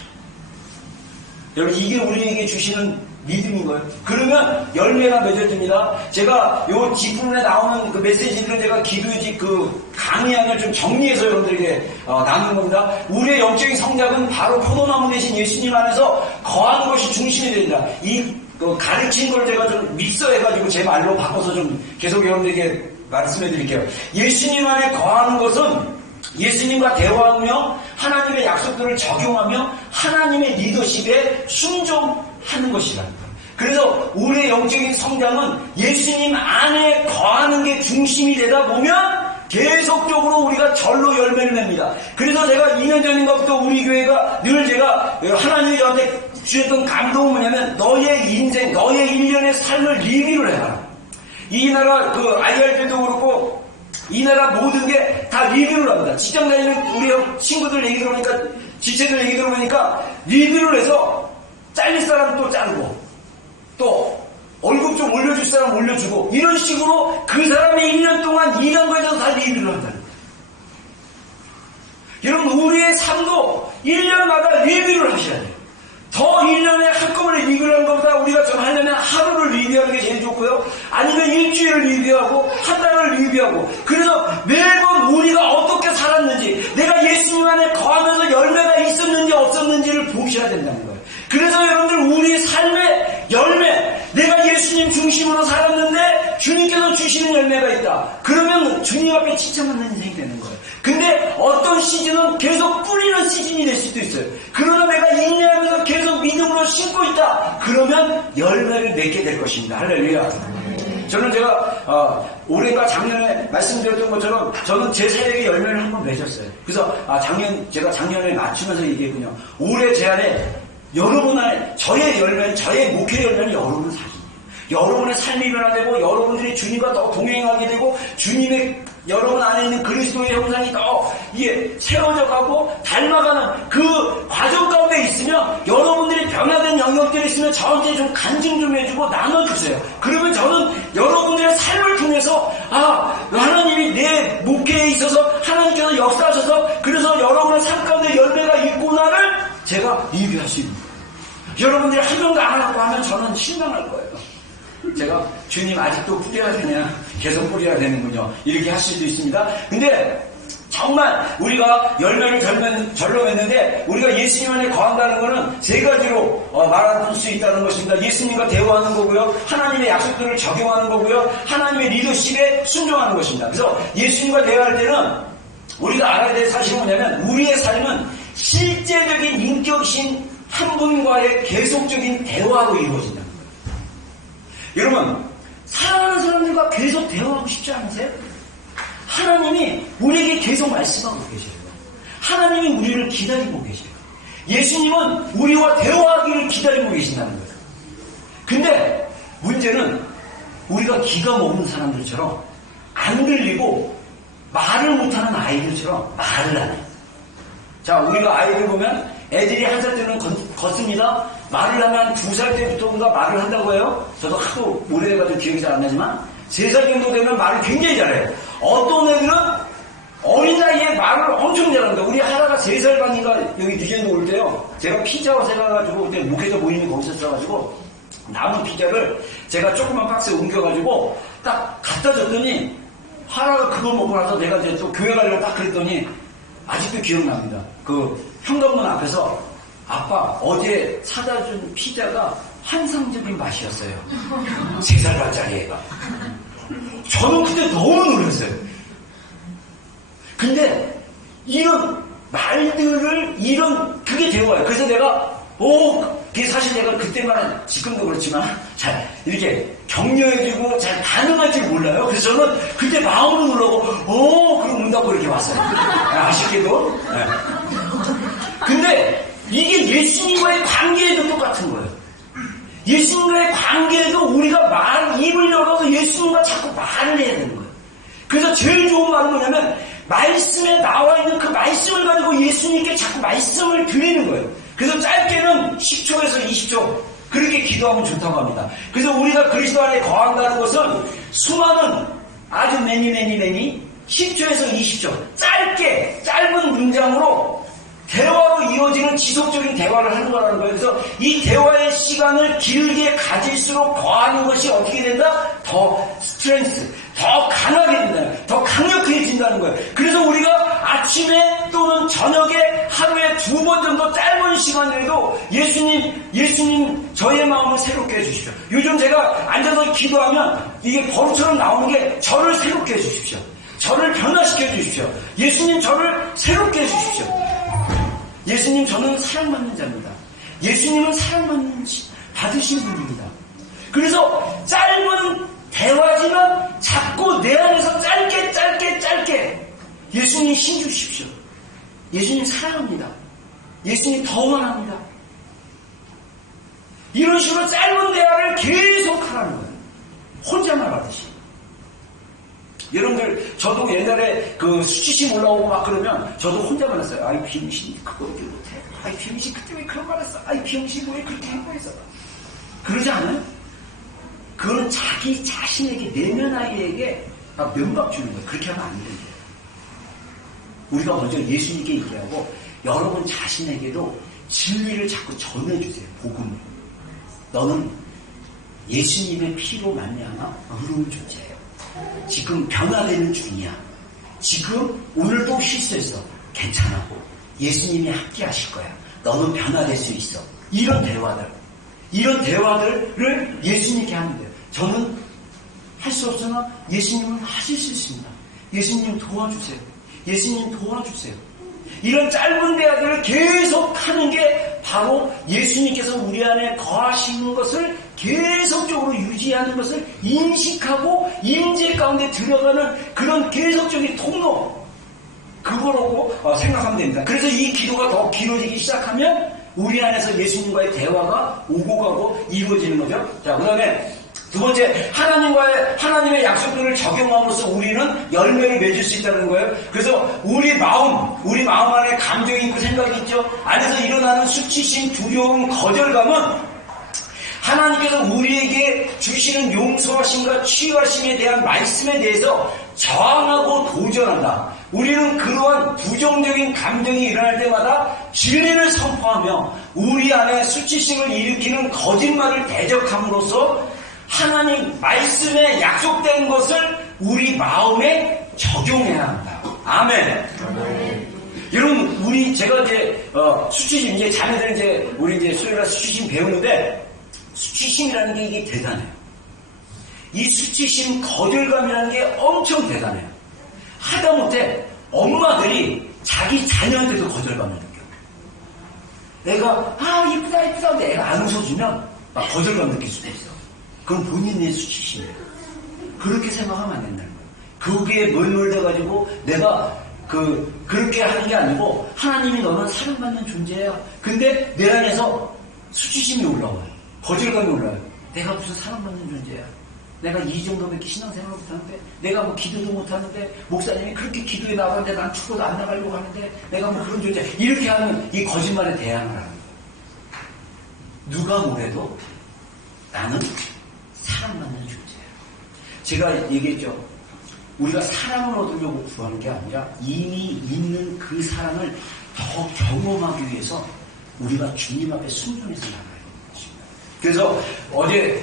여러분 이게 우리에게 주시는 믿음인 거예요. 그러면 열매가 맺어집니다. 제가 요 뒷부분에 나오는 그 메시지들은 제가 기도의 그 강의안을 좀 정리해서 여러분들에게 나누는 겁니다. 우리의 영적인 성장은 바로 포도나무 대신 예수님 안에서 거하는 것이 중심이 된다. 이 가르친 걸 제가 좀 믹서해가지고 제 말로 바꿔서 좀 계속 여러분들에게 말씀해 드릴게요. 예수님 안에 거하는 것은 예수님과 대화하며 하나님의 약속들을 적용하며 하나님의 리더십에 순종하는 것이라는 거예요. 그래서 우리의 영적인 성장은 예수님 안에 거하는 게 중심이 되다 보면 계속적으로 우리가 절로 열매를 냅니다. 그래서 제가 2년 전인가부터 우리 교회가 늘 제가 하나님이 저한테 주셨던 감동은 뭐냐면 너의 인생, 너의 1년의 삶을 리뷰를 해라. 이 나라 그 IRP도 그렇고 이 나라 모든 게 다 리뷰를 합니다. 직장 다니는 우리 친구들 얘기 들어보니까, 지체들 얘기 들어보니까, 리뷰를 해서 잘릴 사람 또 자르고, 또 월급 좀 올려줄 사람 올려주고, 이런 식으로 그 사람이 1년 동안 일한 거에 대해서 다 리뷰를 한다는 거예요. 여러분, 우리의 삶도 1년마다 리뷰를 하셔야 돼요. 더 1년에 한꺼번에 리뷰를 하는 것보다 우리가 좀 하려면 하루를 리뷰하는 게 제일 좋고요. 아니면 일주일을 리뷰하고 한 달을 리뷰하고 그래서 매번 우리가 어떻게 살았는지 내가 예수님 안에 거하면서 열매가 있었는지 없었는지를 보셔야 된다는 거예요. 그래서 여러분들 우리 삶의 열매 내가 예수님 중심으로 살았는데 주님께서 주시는 열매가 있다. 그러면 주님 앞에 칭찬받는 인생이 되는 거예요. 근데 어떤 시즌은 계속 뿌리는 시즌이 될 수도 있어요. 그러나 내가 인내하면서 계속 믿음으로 심고 있다. 그러면 열매를 맺게 될 것입니다. 할렐루야. 저는 제가 올해가 작년에 말씀드렸던 것처럼 저는 제 사역의 열매를 한번 맺었어요. 그래서 제가 작년에 맞추면서 얘기했군요. 올해 제 안에 여러분 안에 저의 열매는 저의 목회 열매는 여러분 사진이에요. 여러분의 삶이 변화되고 여러분들이 주님과 더 동행하게 되고 주님의 여러분 안에 있는 그리스도의 형상이 더 세워져 가고 닮아가는 그 과정 가운데 있으면 여러분들이 변화된 영역들이 있으면 저한테 좀 간증 좀 해주고 나눠주세요. 그러면 저는 여러분들의 삶을 통해서 하나님이 내 목회에 있어서 하나님께서 역사하셔서 그래서 여러분의 삶 가운데 열매가 있구나를 제가 리뷰할 수 있는 거예요. 여러분들이 한 명도 안 하고 하면 저는 실망할 거예요. 제가 주님 아직도 뿌려야 되냐, 계속 뿌려야 되는군요, 이렇게 할 수도 있습니다. 근데 정말 우리가 열매를 절로 맺는데 우리가 예수님 안에 거한다는 것은 세 가지로 말할 수 있다는 것입니다. 예수님과 대화하는 거고요, 하나님의 약속들을 적용하는 거고요, 하나님의 리더십에 순종하는 것입니다. 그래서 예수님과 대화할 때는 우리가 알아야 될 사실은 뭐냐면 우리의 삶은 실제적인 인격이신 한 분과의 계속적인 대화로 이루어진다. 여러분, 사랑하는 사람들과 계속 대화하고 싶지 않으세요? 하나님이 우리에게 계속 말씀하고 계셔요. 하나님이 우리를 기다리고 계셔요. 예수님은 우리와 대화하기를 기다리고 계신다는 거예요. 근데 문제는 우리가 기가 먹는 사람들처럼 안 들리고 말을 못하는 아이들처럼 말을 안 해요. 자, 우리가 아이들 보면 애들이 한 살 때는 걷습니다. 말을 하면 2살 때부터인가 말을 한다고 해요. 저도 하도 오래돼가지고 기억이 잘 안 나지만 3살 정도 되면 말을 굉장히 잘해요. 어떤 애들은 어린 나이에 말을 엄청 잘합니다. 우리 하나가 3살 반인가 여기 뉴젠도 올 때요, 제가 피자와 생각해가지고 그때 목회자 모임이 거기서 있어가지고 남은 피자를 제가 조그만 박스에 옮겨가지고 딱 갖다 줬더니 하나가 그걸 먹고 나서 내가 이제 또 교회 가려고 딱 그랬더니 아직도 기억납니다. 그 현관문 앞에서 아빠 어제 사다 준 피자가 환상적인 맛이었어요. 3살짜리 애가. 저는 그때 너무 놀랐어요. 근데 이런 말들을 그게 대화예요. 그래서 내가 그게 사실 내가 그때만 지금도 그렇지만 잘 이렇게 격려해주고 잘 반응할 줄 몰라요. 그래서 저는 그때 마음으로 놀라고 그럼 문닫고 이렇게 왔어요. 아쉽게도. 네. 근데 이게 예수님과의 관계에도 똑같은 거예요. 예수님과의 관계에도 우리가 입을 열어서 예수님과 자꾸 말을 해야 되는 거예요. 그래서 제일 좋은 말은 뭐냐면 말씀에 나와 있는 그 말씀을 가지고 예수님께 자꾸 말씀을 드리는 거예요. 그래서 짧게는 10초에서 20초 그렇게 기도하면 좋다고 합니다. 그래서 우리가 그리스도 안에 거한다는 것은 수많은 아주 매니 10초에서 20초 짧은 문장으로 대화로 이어지는 지속적인 대화를 하는 거라는 거예요. 그래서 이 대화의 시간을 길게 가질수록 거하는 것이 어떻게 된다? 더 스트렝스, 더 강하게 된다, 더 강력해진다는 거예요. 그래서 우리가 아침에 또는 저녁에 하루에 2번 정도 짧은 시간이라도 예수님 저의 마음을 새롭게 해주십시오. 요즘 제가 앉아서 기도하면 이게 버릇처럼 나오는 게 저를 새롭게 해주십시오. 저를 변화시켜 주십시오. 예수님 저를 새롭게 해주십시오. 예수님 저는 사랑받는 자입니다. 예수님은 받으신 분입니다. 그래서 짧은 대화지만 자꾸 내 안에서 짧게 예수님 힘 주십시오. 예수님 사랑합니다. 예수님 더 원합니다. 이런 식으로 짧은 대화를 계속 하라는 거예요. 혼자만 하듯이. 여러분들, 저도 옛날에 수치심 올라오고 막 그러면 저도 혼자만 했어요. 아이, 비영신, 그거 이렇게 못해. 아이, 비영신, 그때 왜 그런 말 했어? 아이, 비영신, 왜 그렇게 행동했어? 그러지 않아요? 그건 자기 자신에게, 내면 아이에게 면박 주는 거예요. 그렇게 하면 안 돼요. 우리가 먼저 예수님께 얘기하고 여러분 자신에게도 진리를 자꾸 전해주세요. 복음을. 너는 예수님의 피로 말미암아 의로운 존재예요. 지금 변화되는 중이야. 지금 오늘도 실수했어. 괜찮아. 예수님이 함께 하실 거야. 너는 변화될 수 있어. 이런 대화들을 예수님께 하면 돼요. 저는 할 수 없으나 예수님은 하실 수 있습니다. 예수님 도와주세요. 예수님 도와주세요. 이런 짧은 대화들을 계속 하는 게 바로 예수님께서 우리 안에 거하시는 것을 계속적으로 유지하는 것을 인식하고 임재 가운데 들어가는 그런 계속적인 통로, 그거라고 생각하면 됩니다. 그래서 이 기도가 더 길어지기 시작하면 우리 안에서 예수님과의 대화가 오고 가고 이루어지는 거죠. 자, 그 다음에 두 번째, 하나님의 약속들을 적용함으로써 우리는 열매를 맺을 수 있다는 거예요. 그래서 우리 마음 안에 감정이 있고 생각이 있죠. 안에서 일어나는 수치심, 두려움, 거절감은 하나님께서 우리에게 주시는 용서하심과 치유하심에 대한 말씀에 대해서 저항하고 도전한다. 우리는 그러한 부정적인 감정이 일어날 때마다 진리를 선포하며 우리 안에 수치심을 일으키는 거짓말을 대적함으로써 하나님 말씀에 약속된 것을 우리 마음에 적용해야 한다. 아멘. 여러분, 제가 이제 수치심, 이제 자매들 우리 수요일날 수치심 배우는데, 수치심이라는 게 이게 대단해요. 이 수치심, 거절감이라는 게 엄청 대단해요. 하다못해 엄마들이 자기 자녀한테도 거절감을 느껴요. 내가 이쁘다 근데 애가 안 웃어주면 막 거절감 느낄 수도 있어. 그건 본인의 수치심이에요. 그렇게 생각하면 안 된다는 거예요. 거기에 몰몰돼가지고 내가 그렇게 하는 게 아니고 하나님이 너는 사랑받는 존재야. 근데 내 안에서 수치심이 올라와요. 거절감이 올라와요. 내가 무슨 사랑받는 존재야. 내가 이 정도밖에 신앙생활을 못하는데, 내가 뭐 기도도 못하는데, 목사님이 그렇게 기도에 나가는데 난 축구도 안 나가려고 하는데, 내가 뭐 그런 존재. 이렇게 하는 이 거짓말에 대항을 하는 거예요. 누가 뭐래도 나는 사랑받는 존재야. 제가 얘기했죠. 우리가 사랑을 얻으려고 구하는 게 아니라 이미 있는 그 사랑을 더 경험하기 위해서 우리가 주님 앞에 순종해서 나가요. 그래서 어제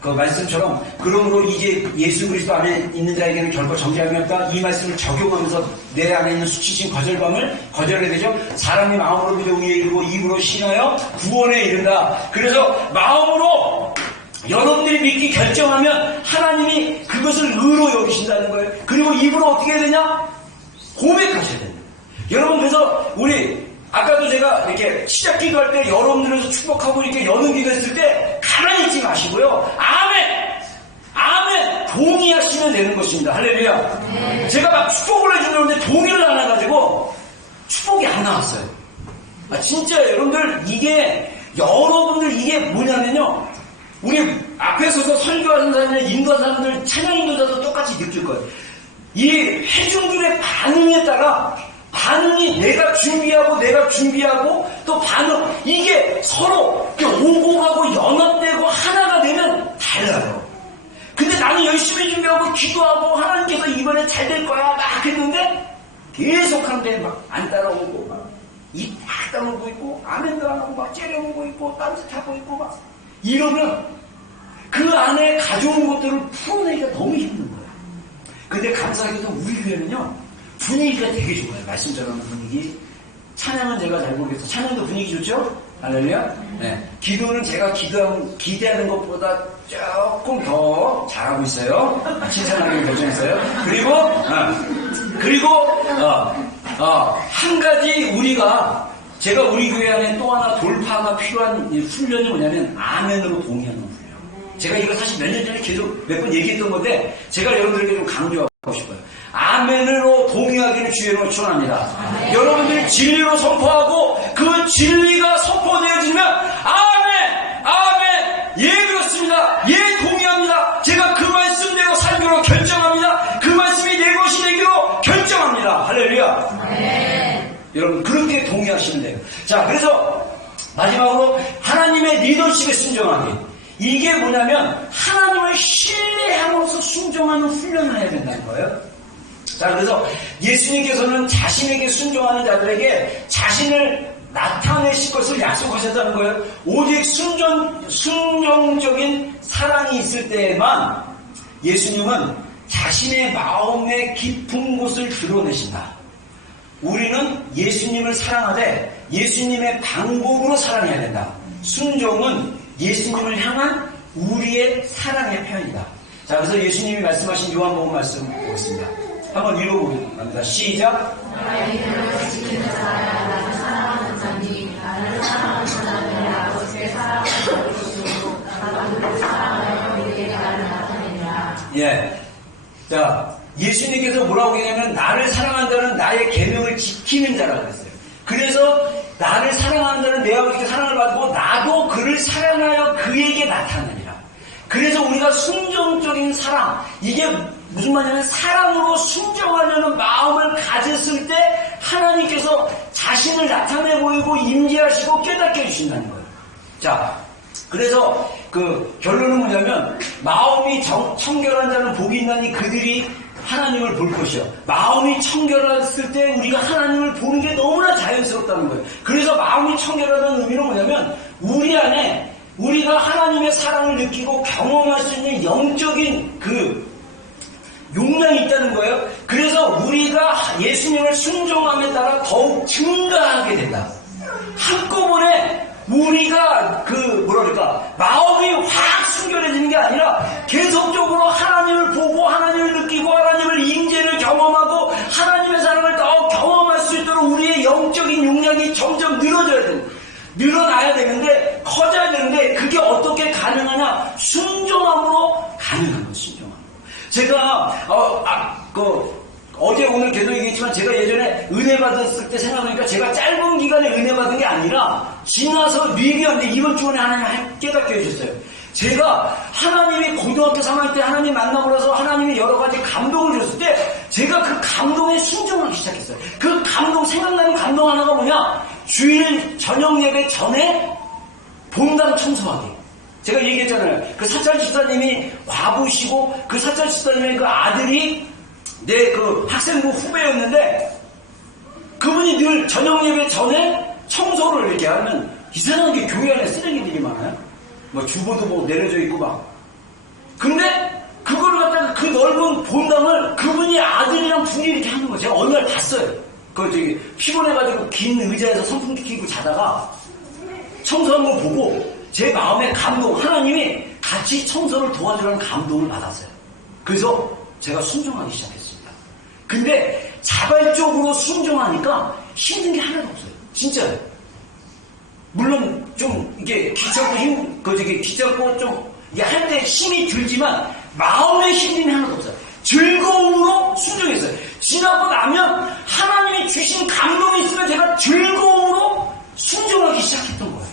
그 말씀처럼 그러므로 이제 예수 그리스도 안에 있는 자에게는 결코 정죄함이 없다. 이 말씀을 적용하면서 내 안에 있는 수치심, 거절감을 거절해야 되죠. 사람이 마음으로 믿어 위에 이르고 입으로 신하여 구원에 이른다. 그래서 마음으로 여러분들이 믿기 결정하면 하나님이 그것을 의로 여기신다는 거예요. 그리고 입으로 어떻게 해야 되냐? 고백하셔야 됩니다. 여러분, 그래서 아까도 제가 이렇게 시작 기도할 때 여러분들에서 축복하고 이렇게 여는 기도 했을 때 가만히 있지 마시고요. 아멘! 동의하시면 되는 것입니다. 할렐루야. 네. 제가 막 축복을 해주는데 동의를 안 해가지고 축복이 안 나왔어요. 진짜 여러분들 여러분들 이게 뭐냐면요. 우리 앞에 서서 설교하는 사람이나 인도하는 사람들, 찬양 인도자도 똑같이 느낄 거예요. 이 회중들의 반응에 따라 반응이 내가 준비하고 또 반응, 이게 서로 오고 가고 연합되고 하나가 되면 달라요. 근데 나는 열심히 준비하고 기도하고 하나님께서 이번에 잘 될 거야 막 했는데 계속 하는데 막 안 따라오고 막 입 딱 다물고 있고 아멘도 안 하고 막 째려보고 있고 딴짓하고 있고 막 이러면 그 안에 가져온 것들을 풀어내기가 너무 힘든 거예요. 근데 감사하게도 우리 교회는요 분위기가 되게 좋아요. 말씀처럼 분위기. 찬양은 제가 잘 모르겠어요. 찬양도 분위기 좋죠? 할렐루야? 네. 기도는 제가 기대하는 것보다 조금 더 잘하고 있어요. 칭찬하기 결정했어요. 그리고 한 가지 제가 우리 교회 안에 또 하나 돌파가 필요한 훈련이 뭐냐면 아멘으로 동의하는 훈련. 제가 이거 사실 몇 년 전에 계속 몇 번 얘기했던 건데 제가 여러분들에게 좀 강조하고 싶어요. 아멘으로 동의하기를 주의 이름으로 축원합니다. 여러분들이 진리로 선포하고 그 진리가 선포되어지면 아멘, 예 그렇습니다, 예 동의합니다. 제가 그 말씀대로 살기로 결정합니다. 그 말씀이 내 것이 되기로 결정합니다. 할렐루야. 네. 여러분 그렇게 동의하시면 돼요. 자, 그래서 마지막으로 하나님의 리더십에 순종하기. 이게 뭐냐면 하나님을 신뢰함으로써 순종하는 훈련을 해야 된다는 거예요. 자, 그래서 예수님께서는 자신에게 순종하는 자들에게 자신을 나타내실 것을 약속하셨다는 거예요. 오직 순종적인 사랑이 있을 때에만 예수님은 자신의 마음의 깊은 곳을 드러내신다. 우리는 예수님을 사랑하되 예수님의 방법으로 사랑해야 된다. 순종은 예수님을 향한 우리의 사랑의 표현이다. 자, 그래서 예수님이 말씀하신 요한복음 말씀 보겠습니다. 한번 읽어보겠습니다. 시작. 나를 지키는 자야 나를 사랑하는 자니 나를 사랑하는 자는 아버지의 사랑을 보여주고 나를 사랑하여 우리에게 나를 나타내리라. 예. 자, 예수님께서 뭐라고 했냐면 나를 사랑하는 자는 나의 계명을 지키는 자라고 했어요. 그래서 나를 사랑하는 자는 내 아버지께 사랑을 받고 나도 그를 사랑하여 그에게 나타내리라. 그래서 우리가 순종적인 사랑, 이게 무슨 말이냐면 사랑으로 순종하려는 마음을 가졌을 때 하나님께서 자신을 나타내 보이고 임재하시고 깨닫게 해주신다는 거예요. 자, 그래서 그 결론은 뭐냐면 마음이 청결한 자는 복이 있나니 그들이 하나님을 볼 것이요. 마음이 청결했을 때 우리가 하나님을 보는 게 너무나 자연스럽다는 거예요. 그래서 마음이 청결하다는 의미는 뭐냐면 우리 안에 우리가 하나님의 사랑을 느끼고 경험할 수 있는 영적인 그 용량이 있다는 거예요. 그래서 우리가 예수님을 순종함에 따라 더욱 증가하게 된다. 한꺼번에 우리가 마음이 확 순결해지는 게 아니라 계속적으로 하나님을 보고 하나님을 느끼고 하나님을 임재를 경험하고 하나님의 사랑을 더 경험할 수 있도록 우리의 영적인 용량이 점점 늘어나야 되는데 커져야 되는데 그게 어떻게 가능하냐? 순종함으로 가능한 거예요. 순종함으로. 제가 어제 오늘 계속 얘기했지만 제가 예전에 은혜 받았을 때 생각하니까 제가 짧은 기간에 은혜 받은 게 아니라 지나서 미비한데 이번 주에 하나님 깨닫게 해주셨어요. 제가 하나님이 고등학교 3학년 때 하나님 만나고 나서 하나님이 여러 가지 감동을 줬을 때 제가 그 감동에 순종하기 시작했어요. 그 감동, 생각나는 감동 하나가 뭐냐? 주일 저녁 예배 전에 본당 청소하기. 제가 얘기했잖아요. 그 사찰 집사님이 과부시고 그 사찰 집사님의 그 아들이 내 그 학생부 후배였는데 그분이 늘 저녁 예배 전에 청소를 이렇게 하면 이상하게 교회 안에 쓰레기들이 많아요. 뭐 주보도 뭐 내려져 있고 막. 근데 그걸 갖다가 그 넓은 본당을 그분이 아들이랑 둘이 이렇게 하는 거 제가 어느 날 봤어요. 피곤해가지고 긴 의자에서 선풍기 켜고 자다가 청소한 걸 보고 제 마음에 감동, 하나님이 같이 청소를 도와주라는 감동을 받았어요. 그래서 제가 순종하기 시작했습니다. 근데 자발적으로 순종하니까 힘든 게 하나도 없어요. 진짜요. 물론 좀 이게 귀찮고 좀 이게 할 때 힘이 들지만 마음의 힘이 하나도 없어요. 즐거움으로 순종했어요. 지나고 나면 하나님이 주신 감동이 있으면 제가 즐거움으로 순종하기 시작했던 거예요.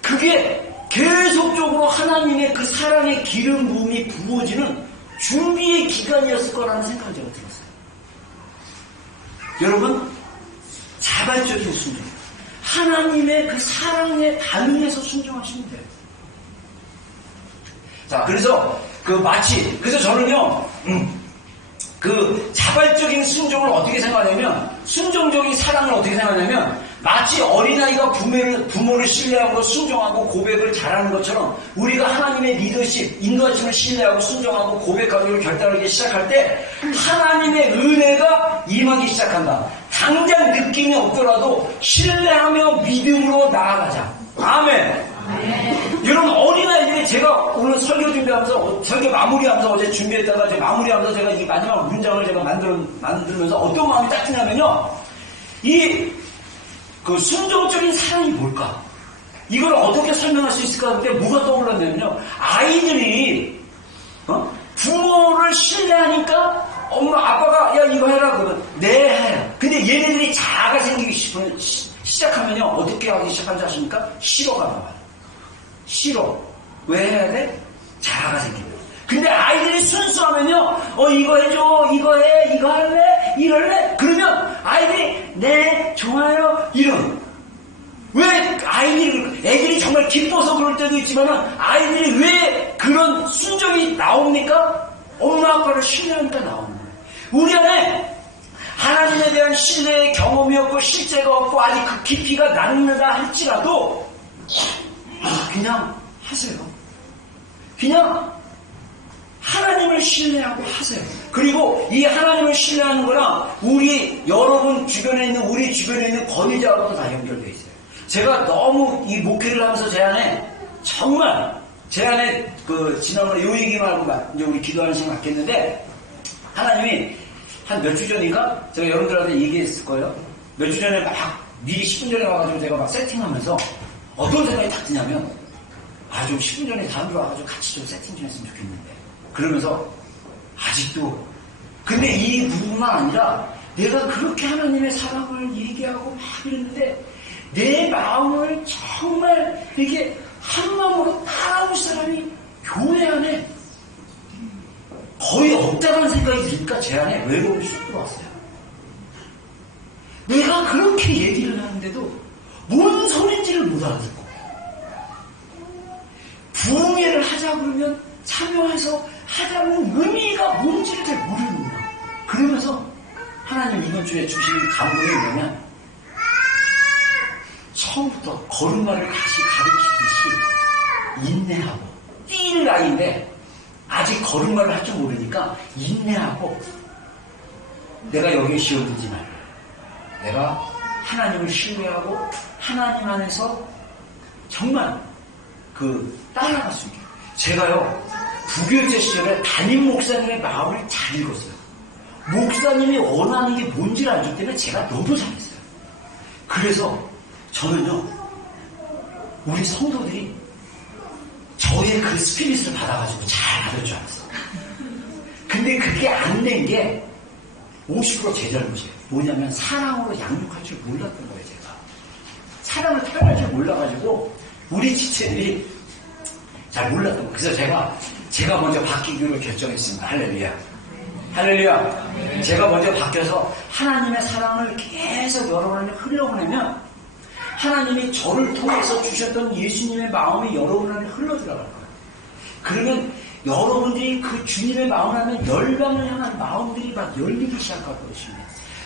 그게 계속적으로 하나님의 그 사랑의 기름 부음이 부어지는 준비의 기간이었을 거라는 생각을 제가 들었어요. 여러분, 자발적인 순종. 하나님의 그 사랑에 반응해서 순종하시면 돼요. 자, 그래서 그래서 저는요, 그 자발적인 순종을 어떻게 생각하냐면, 순종적인 사랑을 어떻게 생각하냐면, 마치 어린아이가 부모를 신뢰하고 순종하고 고백을 잘하는 것처럼 우리가 하나님의 리더십, 인도하심을 신뢰하고 순종하고 고백하기로 결단하기 시작할 때 하나님의 은혜가 임하기 시작한다. 당장 느낌이 없더라도 신뢰하며 믿음으로 나아가자. 아멘. 여러분, 어린아이들이 제가 오늘 설교 준비하면서 설교 마무리하면서 어제 준비했다가 이제 마무리하면서 제가 이 마지막 문장을 제가 만들면서 어떤 마음이 딱 드냐면요, 그 순종적인 사랑이 뭘까? 이걸 어떻게 설명할 수 있을까? 근데 뭐가 떠올랐냐면요, 아이들이 부모를 신뢰하니까 아빠가 야 이거 해라 그러면 네 해라. 근데 얘네들이 자아가 생기기 시작하면요 어떻게 하기 시작하는지 아십니까? 싫어가 나와요. 싫어. 왜 해야 돼? 자아가 생깁니다. 근데 아이들이 순수하면요 이거 해줘, 이거 해, 이거 할래, 이럴래? 그러면 아이들이 네 좋아요 이런. 왜 애들이 정말 기뻐서 그럴 때도 있지만 아이들이 왜 그런 순종이 나옵니까? 엄마 아빠를 신뢰하니까 나오는 거예요. 우리 안에 하나님에 대한 신뢰의 경험이 없고 실제가 없고 아직 그 깊이가 낮는다 할지라도 그냥 하세요. 그냥 하나님을 신뢰하고 하세요. 그리고 이 하나님을 신뢰하는 거랑 여러분 주변에 있는 우리 주변에 있는 권위자하고도 다 연결되어 있어요. 제가 너무 이 목회를 하면서 제 안에 지난번에 요 얘기만 하고 이제 우리 기도하는 시간 갖겠는데 하나님이 한 몇 주 전인가 제가 여러분들한테 얘기했을 거예요. 몇 주 전에 막 미리 10분 전에 와가지고 제가 막 세팅하면서 어떤 생각이 딱 드냐면 좀 10분 전에 다음 주 와가지고 같이 좀 세팅 좀 했으면 좋겠는데 그러면서 아직도 근데 이 부분만 아니라 내가 그렇게 하나님의 사랑을 얘기하고 막 이랬는데 내 마음을 정말 이렇게 한 마음으로 따라올 사람이 교회 안에 거의 없다는 생각이 드니까 제 안에 외로움이 쑥 들어왔어요. 내가 그렇게 얘기를 하는데도 뭔 소린지를 못 알아듣고, 부흥회를 하자 그러면 참여해서 하자는 의미가 뭔지를 잘 모르는 거야. 그러면서 하나님 이번 주에 주시는 감동이 뭐냐면, 처음부터 걸음마를 다시 가르치듯이 인내하고, 뛸 나이인데 아직 걸음마를 할 줄 모르니까 인내하고, 내가 여기에 씌워두지 말고 내가 하나님을 신뢰하고 하나님 안에서 정말 따라갈 수 있게. 제가요, 부교육자 시절에 담임 목사님의 마음을 잘 읽었어요. 목사님이 원하는 게 뭔지를 알기 때문에 제가 너무 잘했어요. 그래서 저는요, 우리 성도들이 저의 그 스피릿을 받아가지고 잘 받을 줄 알았어요. 근데 그게 안 된 게 50% 제 잘못이에요. 뭐냐면 사랑으로 양육할 줄 몰랐던 거예요. 제가 사랑을 표현할 줄 몰라가지고 우리 지체들이 잘 몰랐던 거예요. 그래서 제가 먼저 바뀌기로 결정했습니다. 할렐루야, 할렐루야. 제가 먼저 바뀌어서 하나님의 사랑을 계속 여러분에게 흘려보내면 하나님이 저를 통해서 주셨던 예수님의 마음이 여러분 안에 흘러들어갈 거예요. 그러면 여러분들이 그 주님의 마음 안에 열방을 향한 마음들이 막 열리기 시작할 것입니다.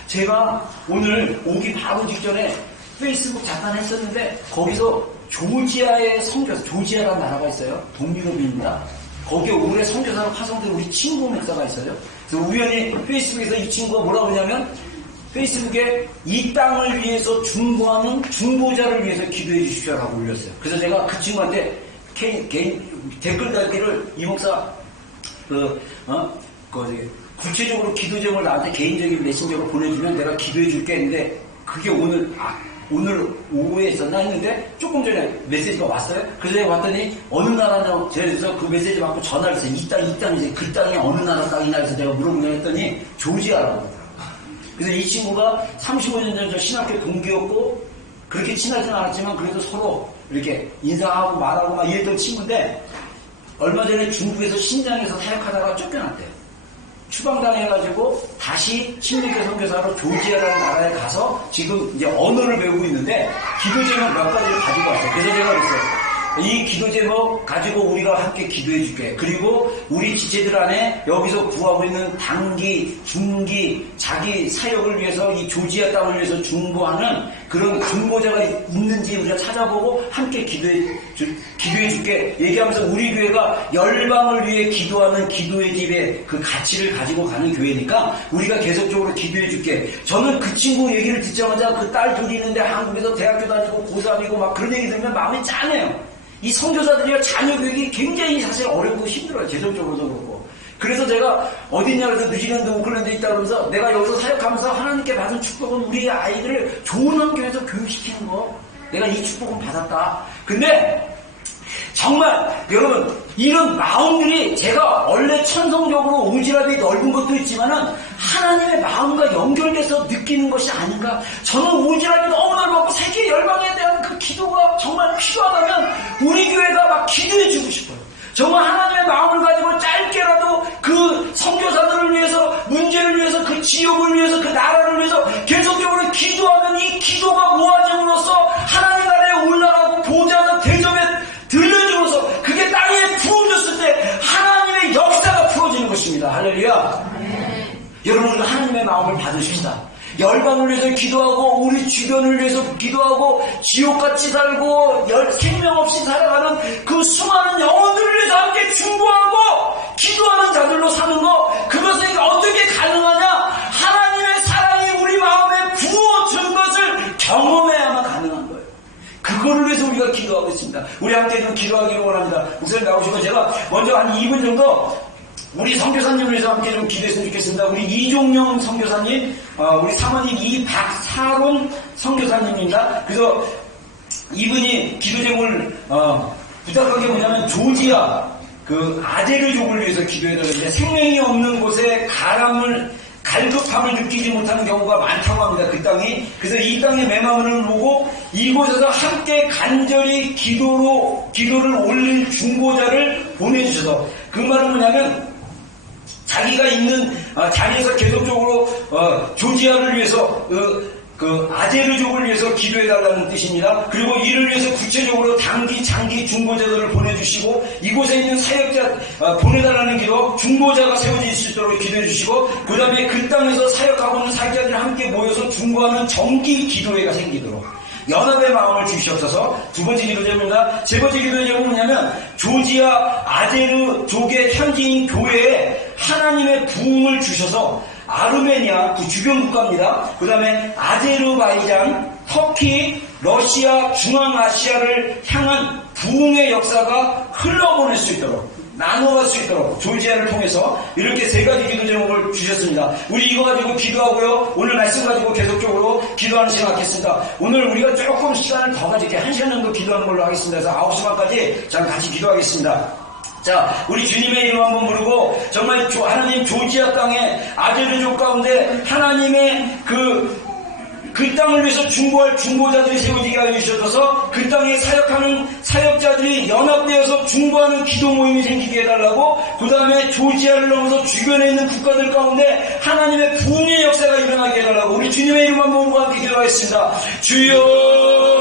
제가 오늘 오기 바로 직전에 페이스북 잠깐 했었는데, 거기서 조지아의 선교사, 조지아라는 나라가 있어요. 동유럽입니다. 거기에 오래 선교사로 파송된 우리 친구 목사가 있어요. 그래서 우연히 페이스북에서 이 친구가 뭐라고 하냐면, 페이스북에 이 땅을 위해서 중보하는 중보자를 위해서 기도해 주십시오라고 올렸어요. 그래서 제가 그 친구한테 개인 댓글 달기를, 이 목사 구체적으로 기도 제목을 나한테 개인적인 메신저로 보내주면 내가 기도해 줄게 했는데, 그게 오늘 오후에 있었나 했는데 조금 전에 메시지가 왔어요. 그래서 제가 봤더니 어느 나라냐고, 그래서 그 메시지 받고 전화를 했어요. 이 땅이지, 그 땅이 어느 나라 땅이냐 해서 내가 물어보려 했더니 조지아라고 하더라고요. 그래서 이 친구가 35년 전 저 신학교 동기였고, 그렇게 친하지는 않았지만 그래도 서로 이렇게 인사하고 말하고 막 이랬던 친구인데, 얼마 전에 중국에서 신장에서 사역하다가 쫓겨났대요. 추방당해가지고 다시 침례교 선교사로 조지아라는 나라에 가서 지금 이제 언어를 배우고 있는데, 기도 제목 몇 가지를 가지고 왔어요. 그래서 제가 그랬어요. 이 기도 제목 가지고 우리가 함께 기도해 줄게. 그리고 우리 지체들 안에 여기서 구하고 있는 단기, 중기, 자기 사역을 위해서 이 조지아 땅을 위해서 중보하는 그런 중보자가 있는지 우리가 찾아보고 함께 기도해 줄게. 얘기하면서 우리 교회가 열방을 위해 기도하는 기도의 집에 그 가치를 가지고 가는 교회니까 우리가 계속적으로 기도해 줄게. 저는 그 친구 얘기를 듣자마자 그 딸 둘이 있는데 한국에서 대학교 다니고 고3이고 막 그런 얘기 들으면 마음이 짠해요. 이 선교사들이요, 자녀 교육이 굉장히 사실 어렵고 힘들어요. 재정적으로도 그렇고. 그래서 제가 어디냐 그래서 미시간도 오클랜드에 있다 그러면서 내가 여기서 사역하면서 하나님께 받은 축복은 우리 아이들을 좋은 환경에서 교육시키는 거, 내가 이 축복은 받았다. 근데 정말 여러분, 이런 마음들이 제가 원래 천성적으로 오지랖이 넓은 것도 있지만은 하나님의 마음과 연결돼서 느끼는 것이 아닌가. 저는 오지랖이 너무 넓고 세계 열방에 대한 그 기도가 정말 필요하다면 우리 교회가 막 기도해 주고 싶어요. 정말 하나님의 마음을 가지고 짧게라도 그 선교사들을 위해서, 문제를 위해서, 그 지역을 위해서, 그 나라를 위해서 계속적으로 기도하면 이 기도가 모아짐으로써 하나님 나라에 올라가고 보좌는 대접에 들려주면서 그게 땅에 부어졌을 때 하나님의 역사가 풀어지는 것입니다. 할렐루야. 여러분, 하나님의 마음을 받으십시다. 열방을 위해서 기도하고 우리 주변을 위해서 기도하고 지옥같이 살고 생명 없이 살아가는 그 수많은 영혼들을 위해서 함께 중보하고 기도하는 자들로 사는 거, 그것이 어떻게 가능하냐? 하나님의 사랑이 우리 마음에 부어준 것을 경험해야만 가능한 거예요. 그거를 위해서 우리가 기도하고 있습니다. 우리 함께 좀 기도하기를 원합니다. 목사님 나오시고 제가 먼저 한 2분 정도 우리 선교사님을 위해서 함께 좀 기도했으면 좋겠습니다. 우리 이종영 선교사님, 우리 사모님 이박사롱 선교사님입니다. 그래서 이분이 기도 제목을 부탁한 게 뭐냐면 조지아 그 아재르족을 위해서 기도해달라는데, 생명이 없는 곳에 가람을 갈급하고 정직함을 느끼지 못하는 경우가 많다고 합니다. 그 땅이. 그래서 이 땅의 메마름을 보고 이곳에서 함께 간절히 기도를 올릴 중보자를 보내주셔서, 그 말은 뭐냐면 자기가 있는 자리에서 계속적으로 조지아를 위해서 그 아제르족을 위해서 기도해달라는 뜻입니다. 그리고 이를 위해서 구체적으로 단기, 장기 중보자들을 보내주시고, 이곳에 있는 사역자 보내달라는 기도, 중보자가 세워질 수 있도록 기도해주시고, 그 다음에 그 땅에서 사역하고 있는 사역자들이 함께 모여서 중보하는 정기 기도회가 생기도록 연합의 마음을 주시옵소서. 두 번째 기도 제목입니다. 세 번째 기도 제목은 뭐냐면 조지아 아제르족의 현지인 교회에 하나님의 부흥을 주셔서 아르메니아, 그 주변 국가입니다. 그 다음에 아제르바이잔, 터키, 러시아, 중앙아시아를 향한 부흥의 역사가 흘러보낼 수 있도록, 나눠갈 수 있도록 조지아를 통해서 이렇게 세 가지 기도 제목을 주셨습니다. 우리 이거 가지고 기도하고요, 오늘 말씀 가지고 계속적으로 기도하는 시간 갖겠습니다. 오늘 우리가 조금 시간을 더 가질게 1시간 정도 기도하는 걸로 하겠습니다. 그래서 9시 반까지 저랑 같이 기도하겠습니다. 자, 우리 주님의 이름 한번 부르고, 정말 하나님 조지아 땅에 아제르족 가운데 하나님의 그 땅을 위해서 중보할 중보자들이 세워지게 하여 주셔서 그 땅에 사역하는 사역자들이 연합되어서 중보하는 기도 모임이 생기게 해달라고, 그 다음에 조지아를 넘어서 주변에 있는 국가들 가운데 하나님의 부흥의 역사가 일어나게 해달라고 우리 주님의 이름 한번 부르고 함께 기도하겠습니다. 주여